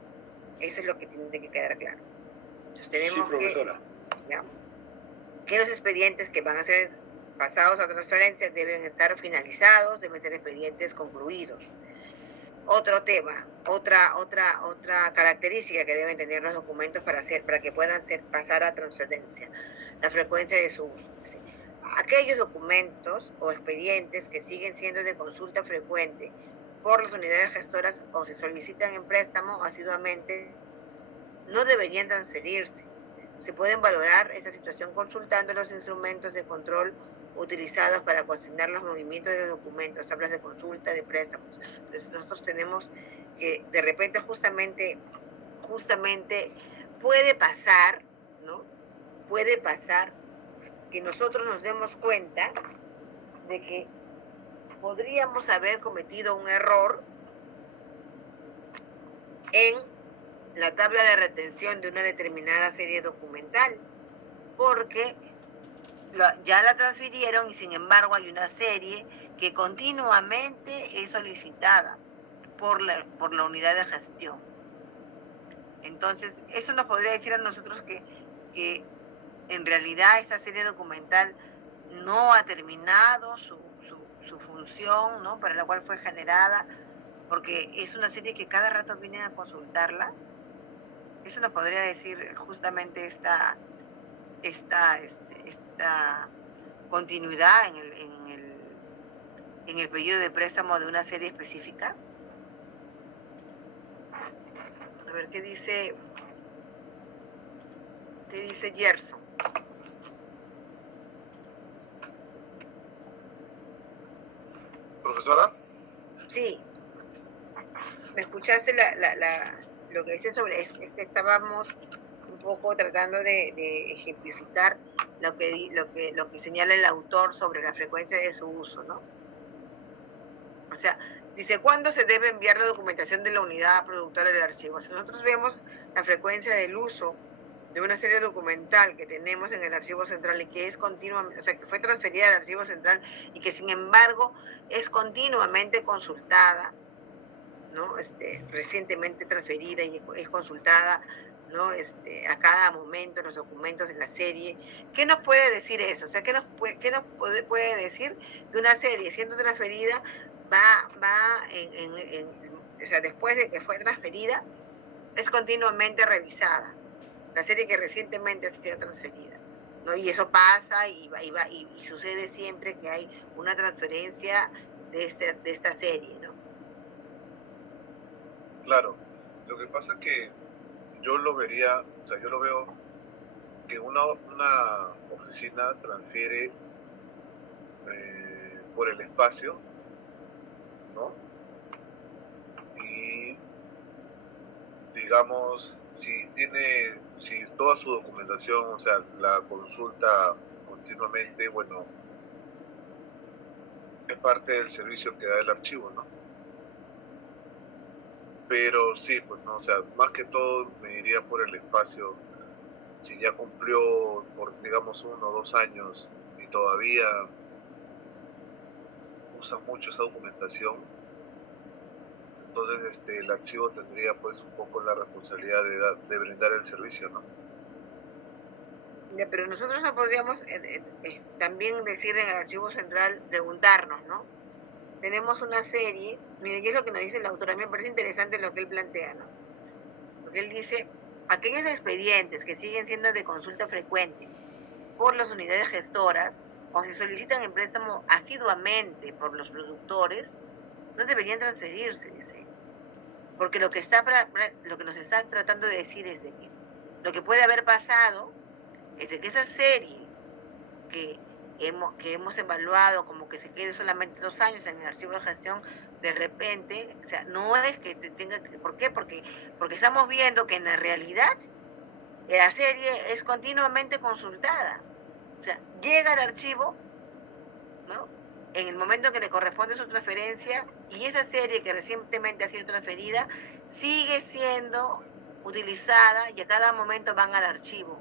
Eso es lo que tiene que quedar claro. Entonces tenemos sí, profesora. que los expedientes que van a ser pasados a transferencia deben estar finalizados, deben ser expedientes concluidos. Otro tema, otra característica que deben tener los documentos para que puedan pasar a transferencia, la frecuencia de su uso. ¿Sí? Aquellos documentos o expedientes que siguen siendo de consulta frecuente por las unidades gestoras o se solicitan en préstamo asiduamente, no deberían transferirse. Se pueden valorar esta situación consultando los instrumentos de control utilizados para consignar los movimientos de los documentos, tablas de consulta, de préstamos. Entonces nosotros tenemos que de repente justamente puede pasar, ¿no? Puede pasar que nosotros nos demos cuenta de que podríamos haber cometido un error en la tabla de retención de una determinada serie documental, porque ya la transfirieron y sin embargo hay una serie que continuamente es solicitada por la unidad de gestión. Entonces, eso nos podría decir a nosotros que en realidad esta serie documental no ha terminado su función, ¿no? Para la cual fue generada, porque es una serie que cada rato vienen a consultarla. Eso nos podría decir justamente esta continuidad en el pedido de préstamo de una serie específica. A ver, ¿qué dice Gerson? ¿Profesora? Sí. ¿Me escuchaste lo que dice sobre? Es que estábamos un poco tratando de ejemplificar lo que señala el autor sobre la frecuencia de su uso, ¿no? O sea, dice, ¿cuándo se debe enviar la documentación de la unidad productora del archivo? Si nosotros vemos la frecuencia del uso de una serie documental que tenemos en el archivo central y que es continuamente, o sea, que fue transferida al archivo central y que sin embargo es continuamente consultada, ¿no? Recientemente transferida y es consultada, ¿no? A cada momento en los documentos de la serie. ¿Qué nos puede decir eso? O sea, ¿qué nos puede decir que una serie siendo transferida o sea, después de que fue transferida, es continuamente revisada? La serie que recientemente ha sido transferida, ¿no? Y eso pasa y sucede siempre que hay una transferencia de esta serie, ¿no? Claro, lo que pasa es que yo lo veo que una oficina transfiere por el espacio, ¿no? Y digamos, si toda su documentación, o sea, la consulta continuamente, bueno, es parte del servicio que da el archivo, ¿no? Pero sí, pues no, o sea, más que todo me iría por el espacio. Si ya cumplió por, digamos, 1 o 2 años y todavía usa mucho esa documentación, entonces el archivo tendría pues un poco la responsabilidad de brindar el servicio, ¿no? Pero nosotros no podríamos también decir en el archivo central, preguntarnos, ¿no? Tenemos una serie, miren, y es lo que nos dice el autor, a mí me parece interesante lo que él plantea, ¿no? Porque él dice, aquellos expedientes que siguen siendo de consulta frecuente por las unidades gestoras o se solicitan en préstamo asiduamente por los productores, no deberían transferirse, dice. Porque lo que nos está tratando de decir es de que lo que puede haber pasado es de que esa serie que hemos evaluado como que se quede solamente 2 años en el archivo de gestión, de repente, o sea, no es que tenga que... ¿Por qué? Porque estamos viendo que en la realidad la serie es continuamente consultada. O sea, llega al archivo, ¿no? En el momento en que le corresponde su transferencia, y esa serie que recientemente ha sido transferida sigue siendo utilizada y a cada momento van al archivo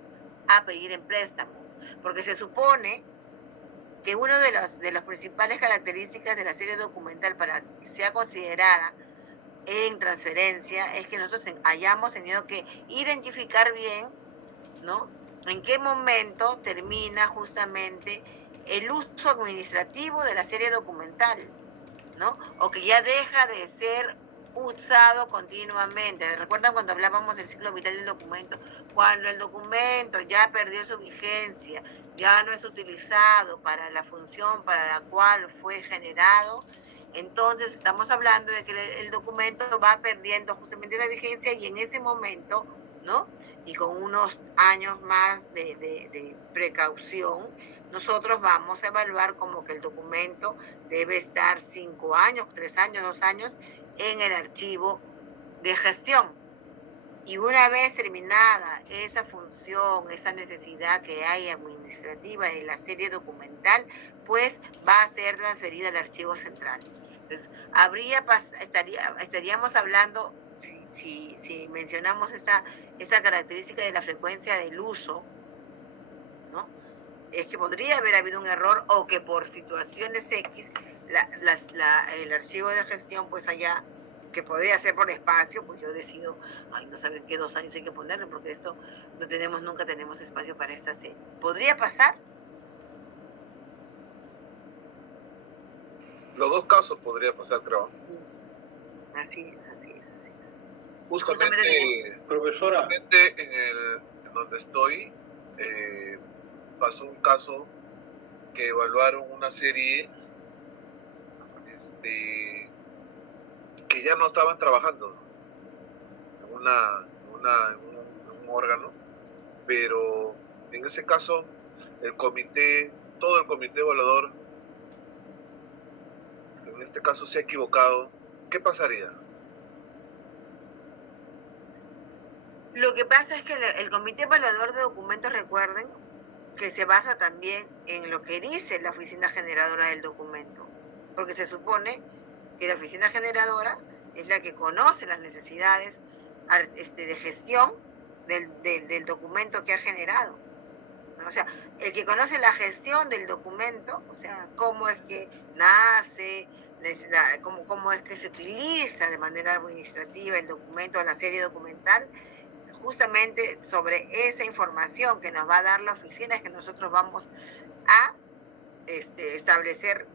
a pedir en préstamo. Porque se supone que una de las principales características de la serie documental para que sea considerada en transferencia es que nosotros hayamos tenido que identificar bien, ¿no?, en qué momento termina justamente el uso administrativo de la serie documental, ¿no? O que ya deja de ser usado continuamente. ¿Recuerdan cuando hablábamos del ciclo vital del documento? Cuando el documento ya perdió su vigencia, ya no es utilizado para la función para la cual fue generado, entonces estamos hablando de que el documento va perdiendo justamente la vigencia y en ese momento, ¿no?, y con unos años más de precaución, nosotros vamos a evaluar como que el documento debe estar 5 años, 3 años, 2 años en el archivo de gestión. Y una vez terminada esa función, esa necesidad que hay administrativa en la serie documental, pues va a ser transferida al archivo central. Entonces, estaríamos hablando, si mencionamos esta característica de la frecuencia del uso, ¿no?, es que podría haber habido un error o que por situaciones X el archivo de gestión pues allá, que podría ser por espacio, pues yo decido, no saber qué 2 años hay que ponerle porque esto nunca tenemos espacio para esta serie. ¿Podría pasar? Los 2 casos podría pasar, creo. Así es. Justamente, profesora, en donde estoy, pasó un caso que evaluaron una serie que ya no estaban trabajando en un órgano, pero en ese caso todo el comité evaluador, en este caso se ha equivocado, ¿qué pasaría? Lo que pasa es que el comité evaluador de documentos, recuerden, que se basa también en lo que dice la oficina generadora del documento, porque se supone que la oficina generadora es la que conoce las necesidades de gestión del documento que ha generado, ¿no? O sea, el que conoce la gestión del documento, o sea, cómo es que nace, cómo es que se utiliza de manera administrativa el documento, la serie documental, justamente sobre esa información que nos va a dar la oficina es que nosotros vamos a establecer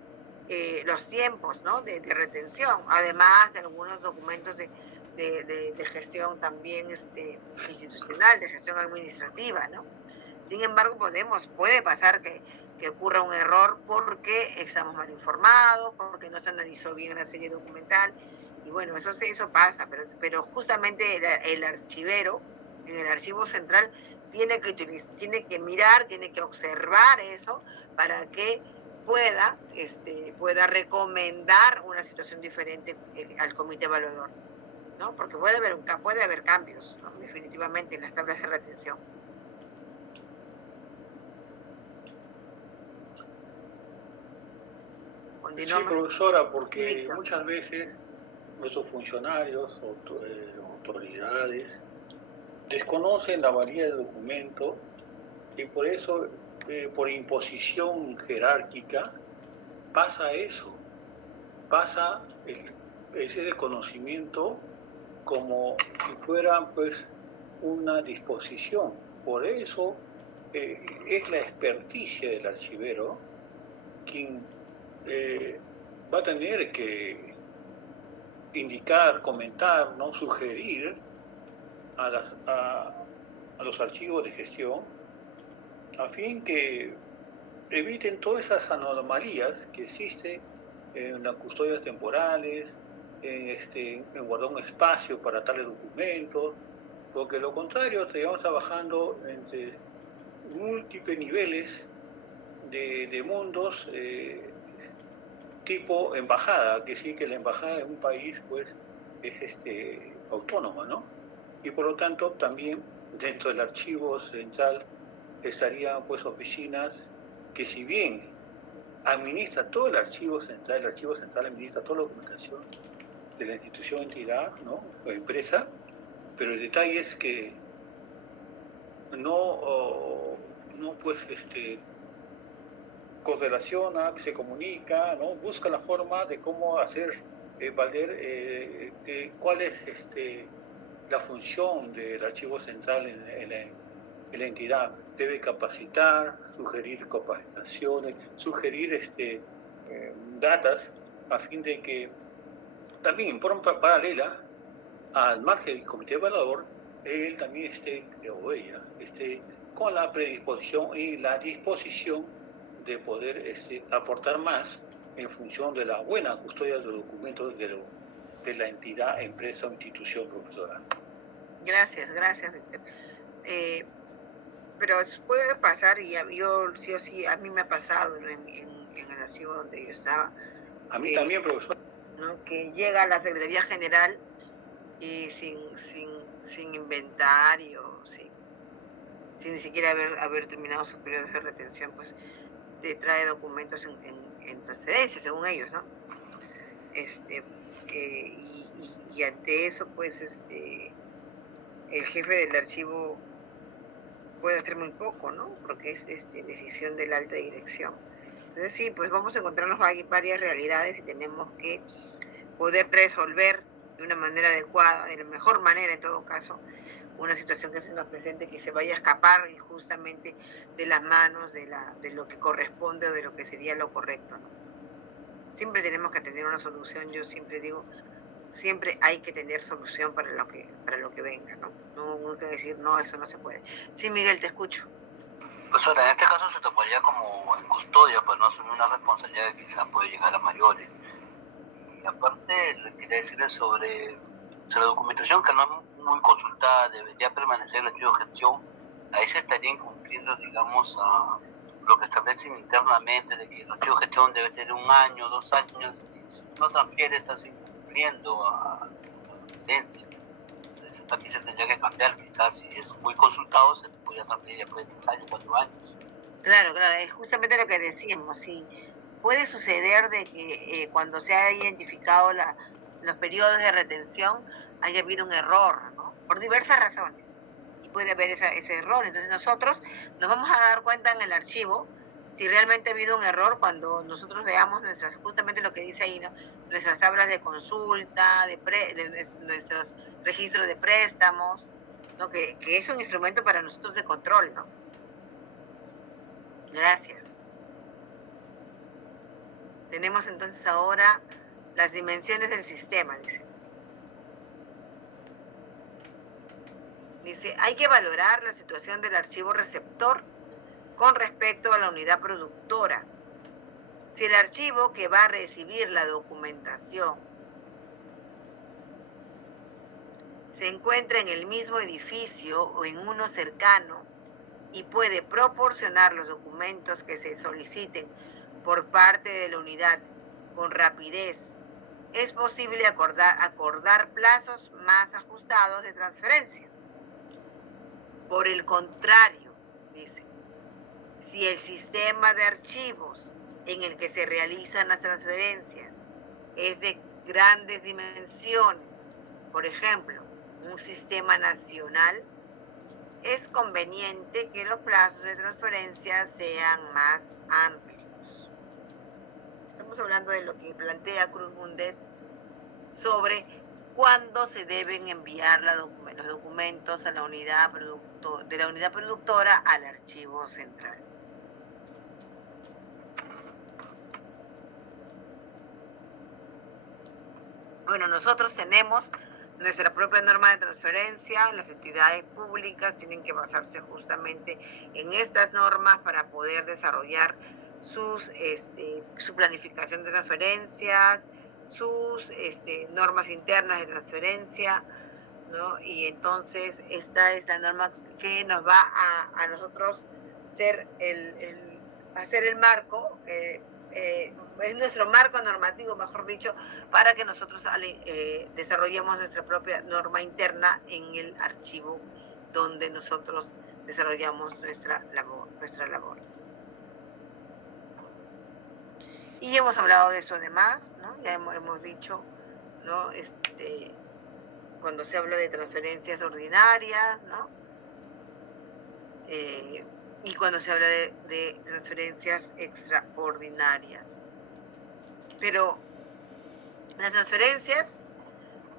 los tiempos, ¿no? de retención, además de algunos documentos de gestión también institucional, de gestión administrativa, ¿no? Sin embargo, puede pasar que ocurra un error porque estamos mal informados, porque no se analizó bien la serie documental, y bueno, eso pasa, pero justamente el archivero en el archivo central tiene que mirar, tiene que observar eso para que pueda recomendar una situación diferente al comité evaluador, ¿no? Porque puede haber cambios, ¿no? Definitivamente en las tablas de retención. Sí, profesora, porque muchas veces nuestros funcionarios, autoridades, desconocen la valía del documento y por eso, por imposición jerárquica, pasa eso, pasa ese desconocimiento como si fuera pues una disposición. Por eso es la experticia del archivero quien va a tener que indicar, comentar, ¿no? Sugerir a los archivos de gestión a fin que eviten todas esas anomalías que existen en las custodias temporales, en guardar un espacio para tales documentos, porque lo contrario estaríamos trabajando entre múltiples niveles de mundos tipo embajada, que sí que la embajada de un país pues es autónoma, ¿no? Y por lo tanto también dentro del archivo central estarían pues oficinas que si bien administra todo el archivo central administra toda la documentación de la institución, entidad, ¿no? O empresa, pero el detalle es que no pues correlaciona, se comunica, ¿no? Busca la forma de cómo hacer valer cuál es la función del archivo central en la entidad. Debe capacitar, sugerir capacitaciones, sugerir datas a fin de que también en forma paralela al margen del comité evaluador, él también o ella esté con la predisposición y la disposición de poder aportar más en función de la buena custodia de los documentos de la entidad, empresa o institución, profesora. Gracias, Víctor. Pero puede pasar, y yo sí o sí, a mí me ha pasado, ¿no? en el archivo donde yo estaba. A mí también, profesor. ¿No? Que llega a la Secretaría General y sin inventario, sin ni siquiera haber terminado su periodo de retención, pues te trae documentos en transferencia, según ellos, ¿no? Y ante eso, pues, el jefe del archivo puede hacer muy poco, ¿no? Porque es decisión de la alta dirección. Entonces sí, pues vamos a encontrarnos varias realidades y tenemos que poder resolver de una manera adecuada, de la mejor manera en todo caso, una situación que se nos presente, que se vaya a escapar justamente de las manos de lo que corresponde o de lo que sería lo correcto, ¿no? Siempre tenemos que tener una solución, yo siempre digo, siempre hay que tener solución para lo que venga, ¿no? No hay que decir, no, eso no se puede. Sí, Miguel, te escucho. Pues ahora, en este caso se tomaría como en custodia, pues no asumir una responsabilidad que quizás puede llegar a mayores. decirles sobre la documentación que no es muy consultada, debería permanecer en el archivo de gestión. Ahí se estarían cumpliendo, digamos, a lo que establecen internamente, de que el archivo de gestión debe tener 1 año, 2 años, y si no transfiere, estás incumpliendo a la evidencia. Entonces, también se tendría que cambiar, quizás si es muy consultado, se podría transferir después de 3 años, 4 años. Claro, es justamente lo que decíamos, sí. Puede suceder de que cuando se ha identificado los periodos de retención haya habido un error, ¿no? Por diversas razones. Y puede haber ese error. Entonces nosotros nos vamos a dar cuenta en el archivo si realmente ha habido un error cuando nosotros veamos justamente lo que dice ahí, ¿no? Nuestras tablas de consulta, de nuestros registros de préstamos, ¿no? Que es un instrumento para nosotros de control, ¿no? Gracias. Tenemos entonces ahora las dimensiones del sistema, dice. Dice, hay que valorar la situación del archivo receptor con respecto a la unidad productora. Si el archivo que va a recibir la documentación se encuentra en el mismo edificio o en uno cercano y puede proporcionar los documentos que se soliciten por parte de la unidad con rapidez, es posible acordar plazos más ajustados de transferencia. Por el contrario, dice, si el sistema de archivos en el que se realizan las transferencias es de grandes dimensiones, por ejemplo, un sistema nacional, es conveniente que los plazos de transferencia sean más amplios. Estamos hablando de lo que plantea Cruz Mundet sobre cuándo se deben enviar los documentos a la unidad de la unidad productora al archivo central. Bueno, nosotros tenemos nuestra propia norma de transferencia. Las entidades públicas tienen que basarse justamente en estas normas para poder desarrollar su planificación de transferencias, sus normas internas de transferencia, ¿no? Y entonces esta es la norma que nos va a nosotros hacer el marco, es nuestro marco normativo, mejor dicho, para que nosotros desarrollemos nuestra propia norma interna en el archivo donde nosotros desarrollamos nuestra labor. Y hemos hablado de eso además, ¿no? Ya hemos dicho, ¿no? Cuando se habla de transferencias ordinarias, ¿no? Y cuando se habla de transferencias extraordinarias. Pero las transferencias,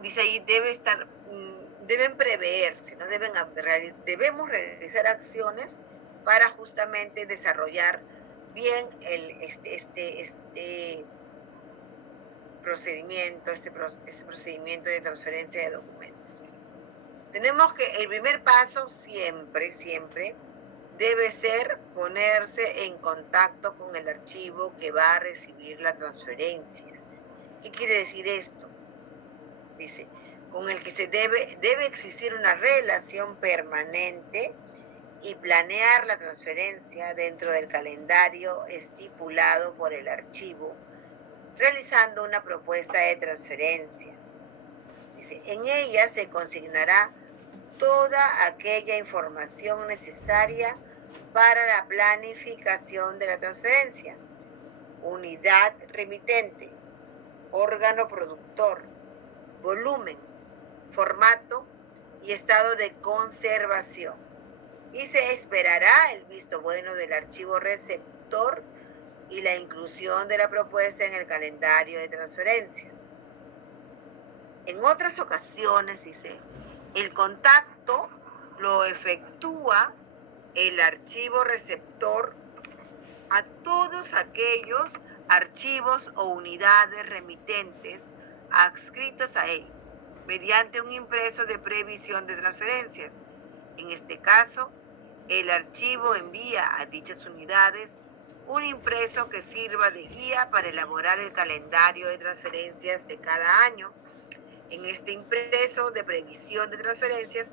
dice ahí, deben preverse, ¿no? Debemos realizar acciones para justamente desarrollar bien este procedimiento de transferencia de documentos. Tenemos que el primer paso siempre debe ser ponerse en contacto con el archivo que va a recibir la transferencia. ¿Qué quiere decir esto? Dice, con el que debe existir una relación permanente y planear la transferencia dentro del calendario estipulado por el archivo, realizando una propuesta de transferencia. Dice, en ella se consignará toda aquella información necesaria para la planificación de la transferencia, unidad remitente, órgano productor, volumen, formato y estado de conservación. Y se esperará el visto bueno del archivo receptor y la inclusión de la propuesta en el calendario de transferencias. En otras ocasiones, dice, el contacto lo efectúa el archivo receptor a todos aquellos archivos o unidades remitentes adscritos a él, mediante un impreso de previsión de transferencias. En este caso, el archivo envía a dichas unidades un impreso que sirva de guía para elaborar el calendario de transferencias de cada año En este impreso de previsión de transferencias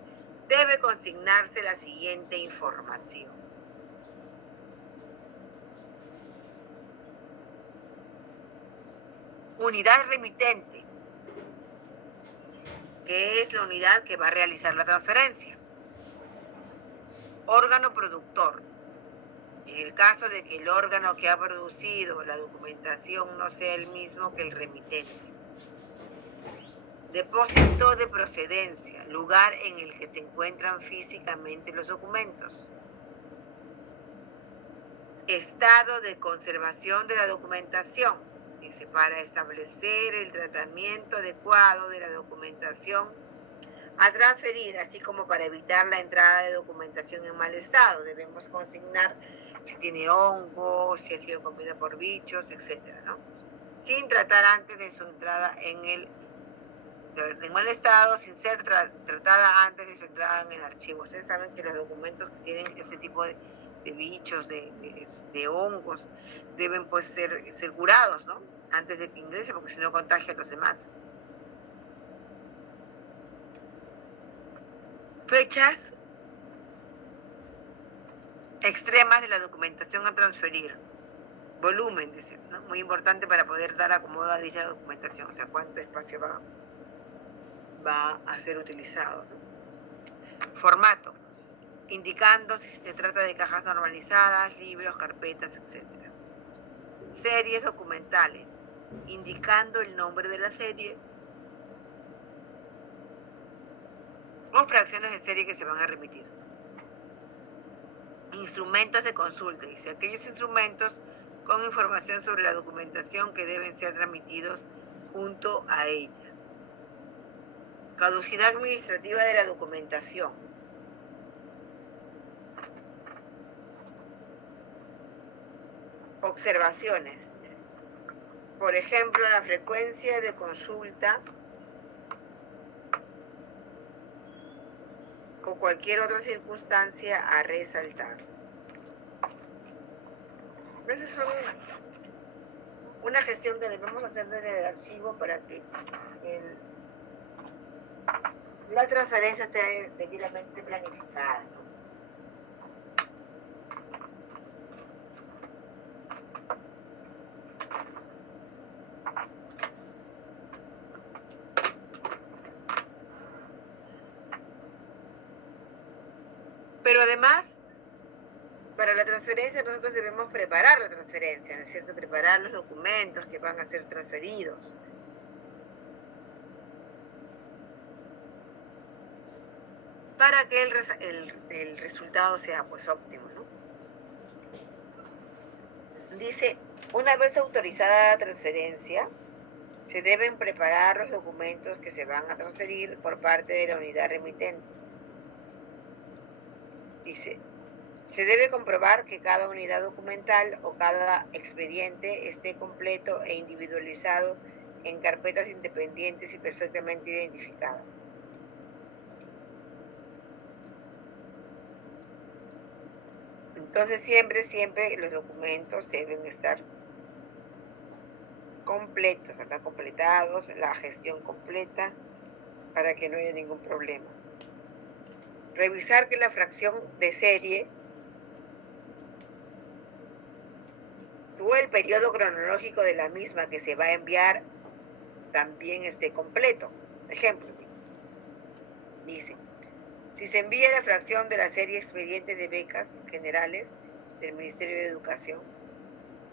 debe consignarse la siguiente información. Unidad remitente, que es la unidad que va a realizar la transferencia. Órgano productor. En el caso de que el órgano que ha producido la documentación no sea el mismo que el remitente. Depósito de procedencia, lugar en el que se encuentran físicamente los documentos. Estado de conservación de la documentación, dice, para establecer el tratamiento adecuado de la documentación a transferir, así como para evitar la entrada de documentación en mal estado. Debemos consignar si tiene hongos, si ha sido comida por bichos, etcétera, ¿no? Sin tratar antes de su entrada en mal estado, sin ser tratada antes de su entrada en el archivo. Ustedes saben que los documentos que tienen ese tipo de bichos, de hongos, deben pues ser curados, ¿no? Antes de que ingrese, porque si no contagia a los demás. Fechas extremas de la documentación a transferir. Volumen, dice, ¿no? Muy importante para poder dar acomodo a dicha documentación, o sea, cuánto espacio va a ser utilizado, ¿no? Formato, indicando si se trata de cajas normalizadas, libros, carpetas, etc. Series documentales, indicando el nombre de la serie o fracciones de serie que se van a remitir. Instrumentos de consulta, dice, aquellos instrumentos con información sobre la documentación que deben ser transmitidos junto a ella. Caducidad administrativa de la documentación. Observaciones. Por ejemplo, la frecuencia de consulta o cualquier otra circunstancia a resaltar. Esa es una gestión que debemos hacer desde el archivo para que la transferencia esté debidamente planificada, ¿no? Pero además, para la transferencia nosotros debemos preparar la transferencia, ¿no es cierto? Preparar los documentos que van a ser transferidos. Para que el resultado sea pues óptimo, ¿no? Dice, una vez autorizada la transferencia, se deben preparar los documentos que se van a transferir por parte de la unidad remitente. Dice, se debe comprobar que cada unidad documental o cada expediente esté completo e individualizado en carpetas independientes y perfectamente identificadas. Entonces siempre los documentos deben estar completos, ¿verdad? Completados, la gestión completa para que no haya ningún problema. Revisar que la fracción de serie o el periodo cronológico de la misma que se va a enviar también esté completo. Ejemplo, dice, si se envía la fracción de la serie expedientes de becas generales del Ministerio de Educación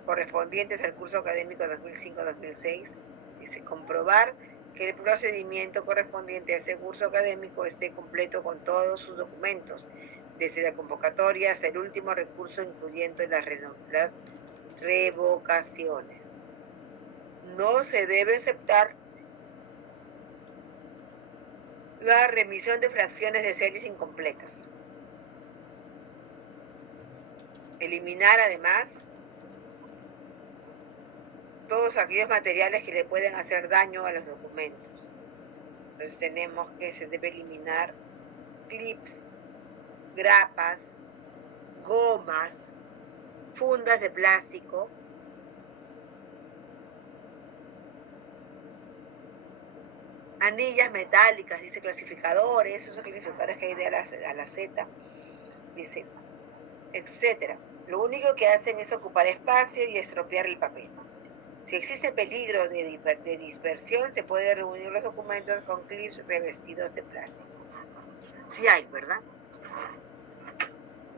correspondientes al curso académico 2005-2006, dice, comprobar que el procedimiento correspondiente a ese curso académico esté completo con todos sus documentos, desde la convocatoria hasta el último recurso, incluyendo las revocaciones. No se debe aceptar la remisión de fracciones de series incompletas. Eliminar además todos aquellos materiales que le pueden hacer daño a los documentos. Entonces tenemos que se debe eliminar clips, grapas, gomas, fundas de plástico, Anillas metálicas, dice clasificadores, esos clasificadores que hay de a la Z, dice, etcétera. Lo único que hacen es ocupar espacio y estropear el papel. Si existe peligro de dispersión, se puede reunir los documentos con clips revestidos de plástico. Sí hay, ¿verdad?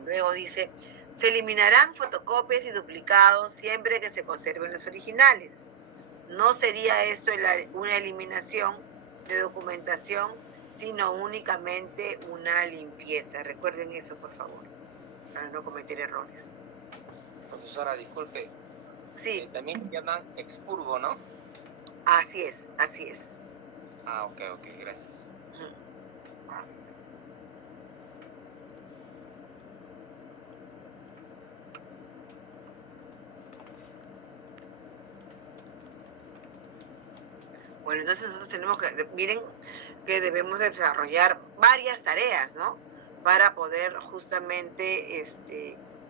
Luego dice, se eliminarán fotocopias y duplicados siempre que se conserven los originales. No sería esto una eliminación de documentación, sino únicamente una limpieza. Recuerden eso, por favor, para no cometer errores. Profesora, disculpe. Sí. También llaman expurgo, ¿no? Así es, así es. Ah, ok, gracias. Bueno, entonces nosotros tenemos que, miren que debemos desarrollar varias tareas, ¿no? Para poder justamente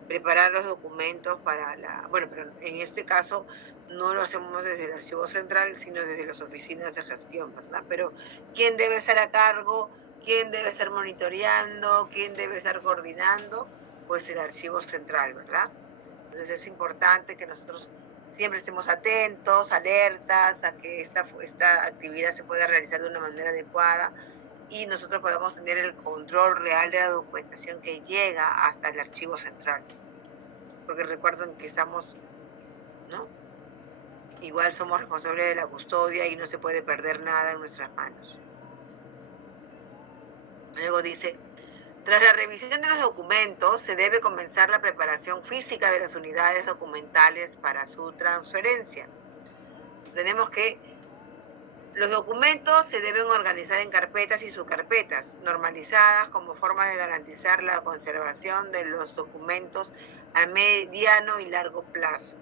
preparar los documentos para bueno, pero en este caso no lo hacemos desde el archivo central, sino desde las oficinas de gestión, ¿verdad? Pero ¿quién debe estar a cargo? ¿Quién debe estar monitoreando? ¿Quién debe estar coordinando? Pues el archivo central, ¿verdad? Entonces es importante que nosotros siempre estemos atentos, alertas a que esta actividad se pueda realizar de una manera adecuada y nosotros podamos tener el control real de la documentación que llega hasta el archivo central. Porque recuerden que estamos, ¿no? Igual somos responsables de la custodia y no se puede perder nada en nuestras manos. Luego dice, tras la revisión de los documentos, se debe comenzar la preparación física de las unidades documentales para su transferencia. Tenemos que los documentos se deben organizar en carpetas y subcarpetas normalizadas como forma de garantizar la conservación de los documentos a mediano y largo plazo.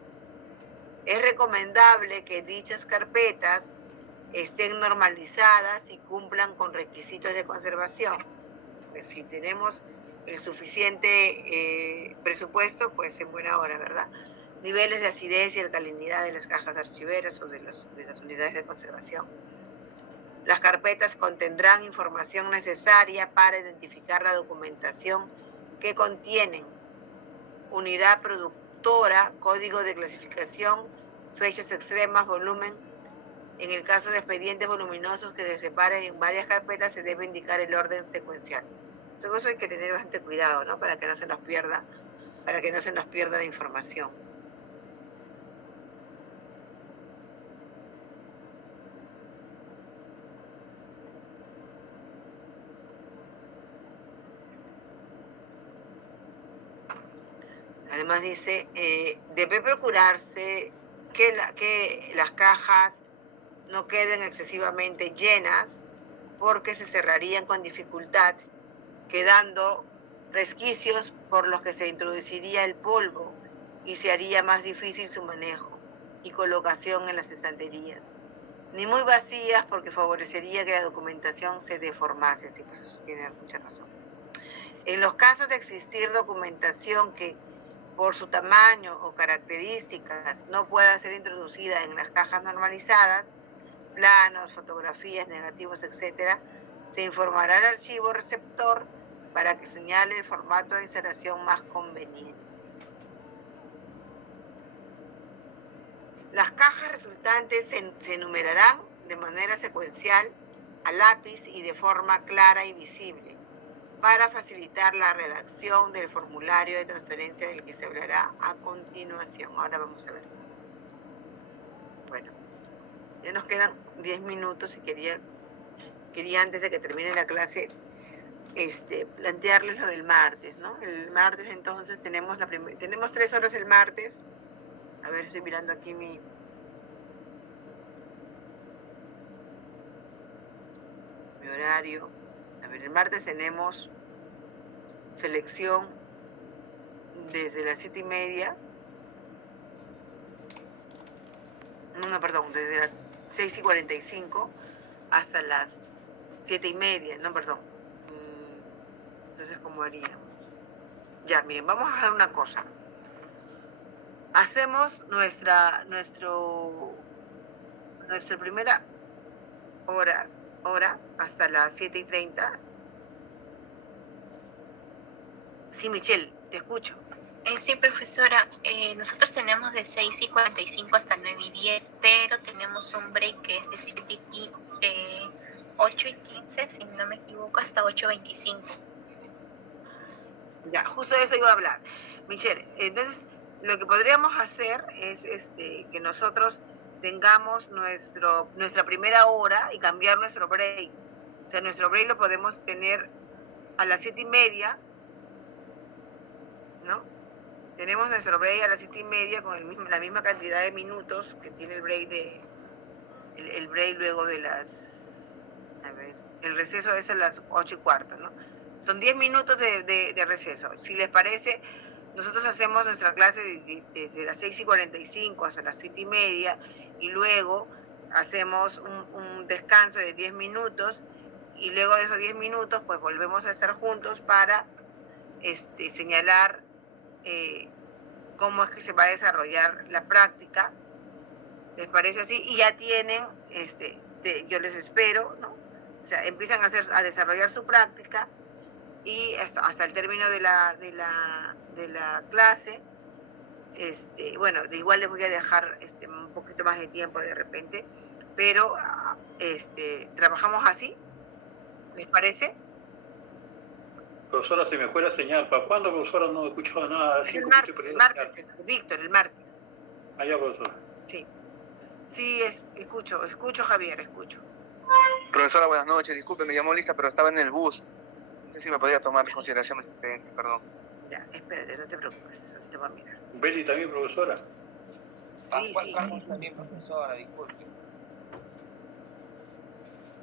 Es recomendable que dichas carpetas estén normalizadas y cumplan con requisitos de conservación. Pues si tenemos el suficiente presupuesto, pues en buena hora, ¿verdad? Niveles de acidez y alcalinidad de las cajas archiveras o de las unidades de conservación. Las carpetas contendrán información necesaria para identificar la documentación que contienen unidad productora, código de clasificación, fechas extremas, volumen. En el caso de expedientes voluminosos que se separen en varias carpetas, se debe indicar el orden secuencial. Todo eso hay que tener bastante cuidado, ¿no? Para que no se nos pierda la información. Además dice, debe procurarse que las cajas no queden excesivamente llenas porque se cerrarían con dificultad, quedando resquicios por los que se introduciría el polvo y se haría más difícil su manejo y colocación en las estanterías. Ni muy vacías porque favorecería que la documentación se deformase, sí, pues tiene mucha razón. En los casos de existir documentación que por su tamaño o características no pueda ser introducida en las cajas normalizadas, planos, fotografías, negativos, etc., se informará al archivo receptor para que señale el formato de instalación más conveniente. Las cajas resultantes se enumerarán de manera secuencial a lápiz y de forma clara y visible para facilitar la redacción del formulario de transferencia del que se hablará a continuación. Ahora vamos a ver. Bueno, ya nos quedan 10 minutos y quería antes de que termine la clase plantearles lo del martes, ¿no? El martes entonces tenemos 3 horas el martes. A ver, estoy mirando aquí mi horario. A ver, el martes tenemos selección desde las 7:30. No, perdón, desde las 6:45 hasta las 7:30. No, perdón. Entonces, ¿cómo haríamos? Ya, miren, vamos a hacer una cosa. Hacemos nuestra primera hora hora hasta las 7:30. Sí, Michelle, te escucho. Sí, profesora, nosotros tenemos de 6:45 hasta 9:10, pero tenemos un break que es de 8:15, si no me equivoco, hasta 8:25. Ya, justo de eso iba a hablar. Michelle, entonces lo que podríamos hacer es que nosotros tengamos nuestra primera hora y cambiar nuestro break. O sea, nuestro break lo podemos tener a las 7:30, ¿no? Tenemos nuestro break a las 7:30 con la misma cantidad de minutos que tiene el break el break luego de el receso es a las 8:15, ¿no? Son 10 minutos de receso. Si les parece, nosotros hacemos nuestra clase desde las 6:45 hasta las 7:30 y luego hacemos un descanso de 10 minutos y luego de esos 10 minutos pues volvemos a estar juntos para señalar cómo es que se va a desarrollar la práctica. ¿Les parece así? Y ya tienen, yo les espero, ¿no? O sea, empiezan a desarrollar su práctica y hasta el término de la clase, bueno, de igual les voy a dejar un poquito más de tiempo de repente, pero trabajamos así, ¿les parece? Profesora, se me fue la señal. ¿Para cuándo, profesora? No he escuchado nada. Es el martes, Víctor, el martes. Allá, profesora. Sí. Sí, escucho, Javier, escucho. Profesora, buenas noches. Disculpe, me llamó Lisa, pero estaba en el bus. No sé si me podía tomar en consideración mi asistencia, perdón. Ya, espérate, no te preocupes. Ahorita voy a mirar. ¿Betty también, profesora? Sí, sí. También, profesora, disculpe.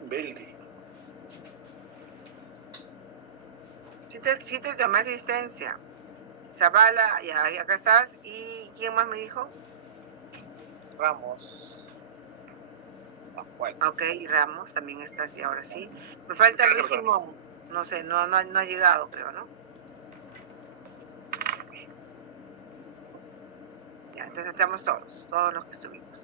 Betty. Sí te tomé asistencia. Zavala, ya acá estás. ¿Y quién más me dijo? Ramos. Ok, Ramos también está así, ahora sí. Me falta Luis Simón. No sé, no ha llegado, creo, ¿no? Ya, entonces estamos todos los que estuvimos.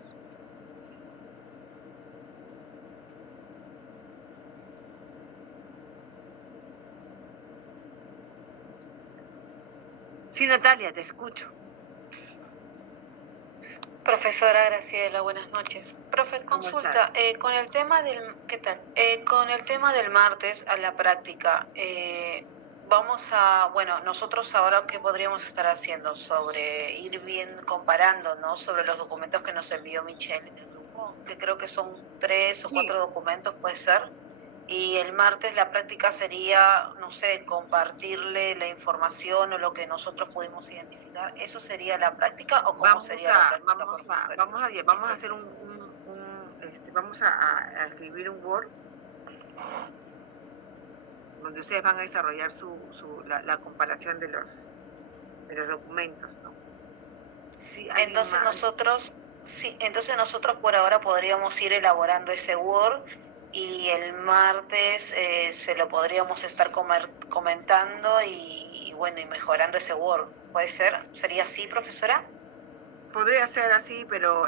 Sí, Natalia, te escucho. Profesora Graciela, buenas noches. Profe, consulta, con el tema del, ¿qué tal? Con el tema del martes a la práctica, vamos a, bueno, nosotros ahora qué podríamos estar haciendo sobre ir bien comparando, ¿no? Sobre los documentos que nos envió Michelle en el grupo, que creo que son 3 o 4 documentos, puede ser. Y el martes la práctica sería, no sé, compartirle la información o lo que nosotros pudimos identificar. ¿Eso sería la práctica o cómo sería la práctica? Vamos a hacer vamos a escribir un Word donde ustedes van a desarrollar la comparación de los documentos, ¿no? Sí, entonces nosotros por ahora podríamos ir elaborando ese Word y el martes se lo podríamos estar comentando y bueno, y mejorando ese Word. ¿Puede ser? ¿Sería así, profesora? Podría ser así, pero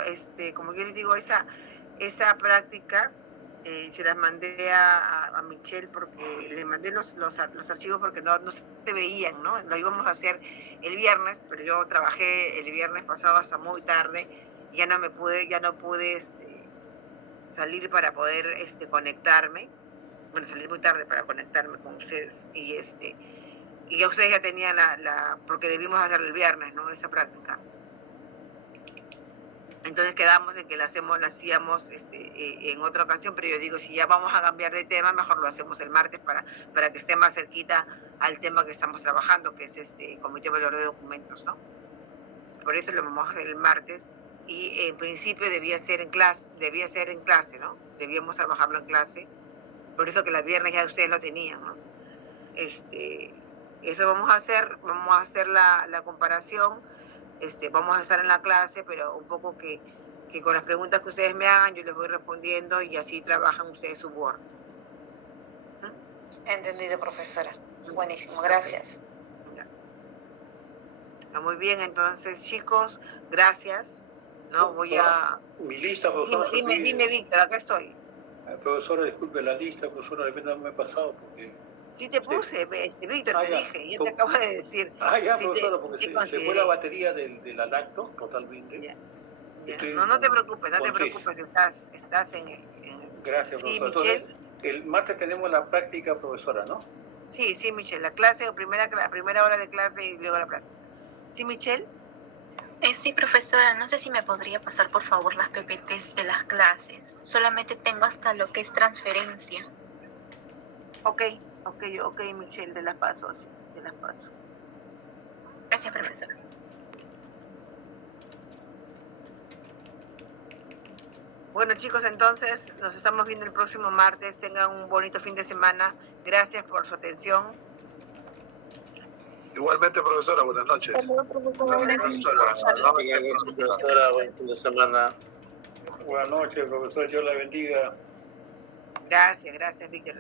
como yo les digo, esa práctica se las mandé a Michelle porque le mandé los archivos porque no se veían, ¿no? Lo íbamos a hacer el viernes, pero yo trabajé el viernes pasado hasta muy tarde y ya no pude salir para poder conectarme. Bueno, salí muy tarde para conectarme con ustedes y ya ustedes ya tenían porque debimos hacerlo el viernes, ¿no? Esa práctica. Entonces quedamos en que la hacíamos en otra ocasión, pero yo digo, si ya vamos a cambiar de tema, mejor lo hacemos el martes para que esté más cerquita al tema que estamos trabajando, que es Comité de Valor de Documentos, ¿no? Por eso lo vamos a hacer el martes y en principio debía ser en clase, ¿no? Debíamos trabajarlo en clase, por eso que el viernes ya ustedes lo tenían, ¿no? Eso vamos a hacer la comparación. Vamos a estar en la clase, pero un poco que con las preguntas que ustedes me hagan, yo les voy respondiendo y así trabajan ustedes su Word. Entendido, profesora. Buenísimo, gracias. Está muy bien, entonces, chicos, gracias. No voy a... Mi lista, profesora. Dime, Víctor, acá estoy. Profesora, disculpe la lista, profesora, de repente no me he pasado porque... Sí te puse, Víctor, te ya. dije, yo te acabo de decir. Ya, Sí profesora, te porque se consideré. fue la batería del lacto totalmente. Ya. Estoy No te preocupes, con seis. estás en... Gracias, Sí, profesora. Michelle. Entonces, el martes tenemos la práctica, profesora, ¿no? Sí, Michelle, la clase, primera hora de clase y luego la práctica. ¿Sí, Michelle? Sí, profesora, no sé si me podría pasar por favor las PPTs de las clases. Solamente tengo hasta lo que es transferencia. Ok, Michelle, te las paso, sí, te las paso. Gracias, profesora. Bueno, chicos, entonces nos estamos viendo el próximo martes. Tengan un bonito fin de semana. Gracias por su atención. Igualmente, profesora, buenas noches. Profesora, buen fin de semana. Buenas noches, profesor, Dios la bendiga. Gracias, Víctor.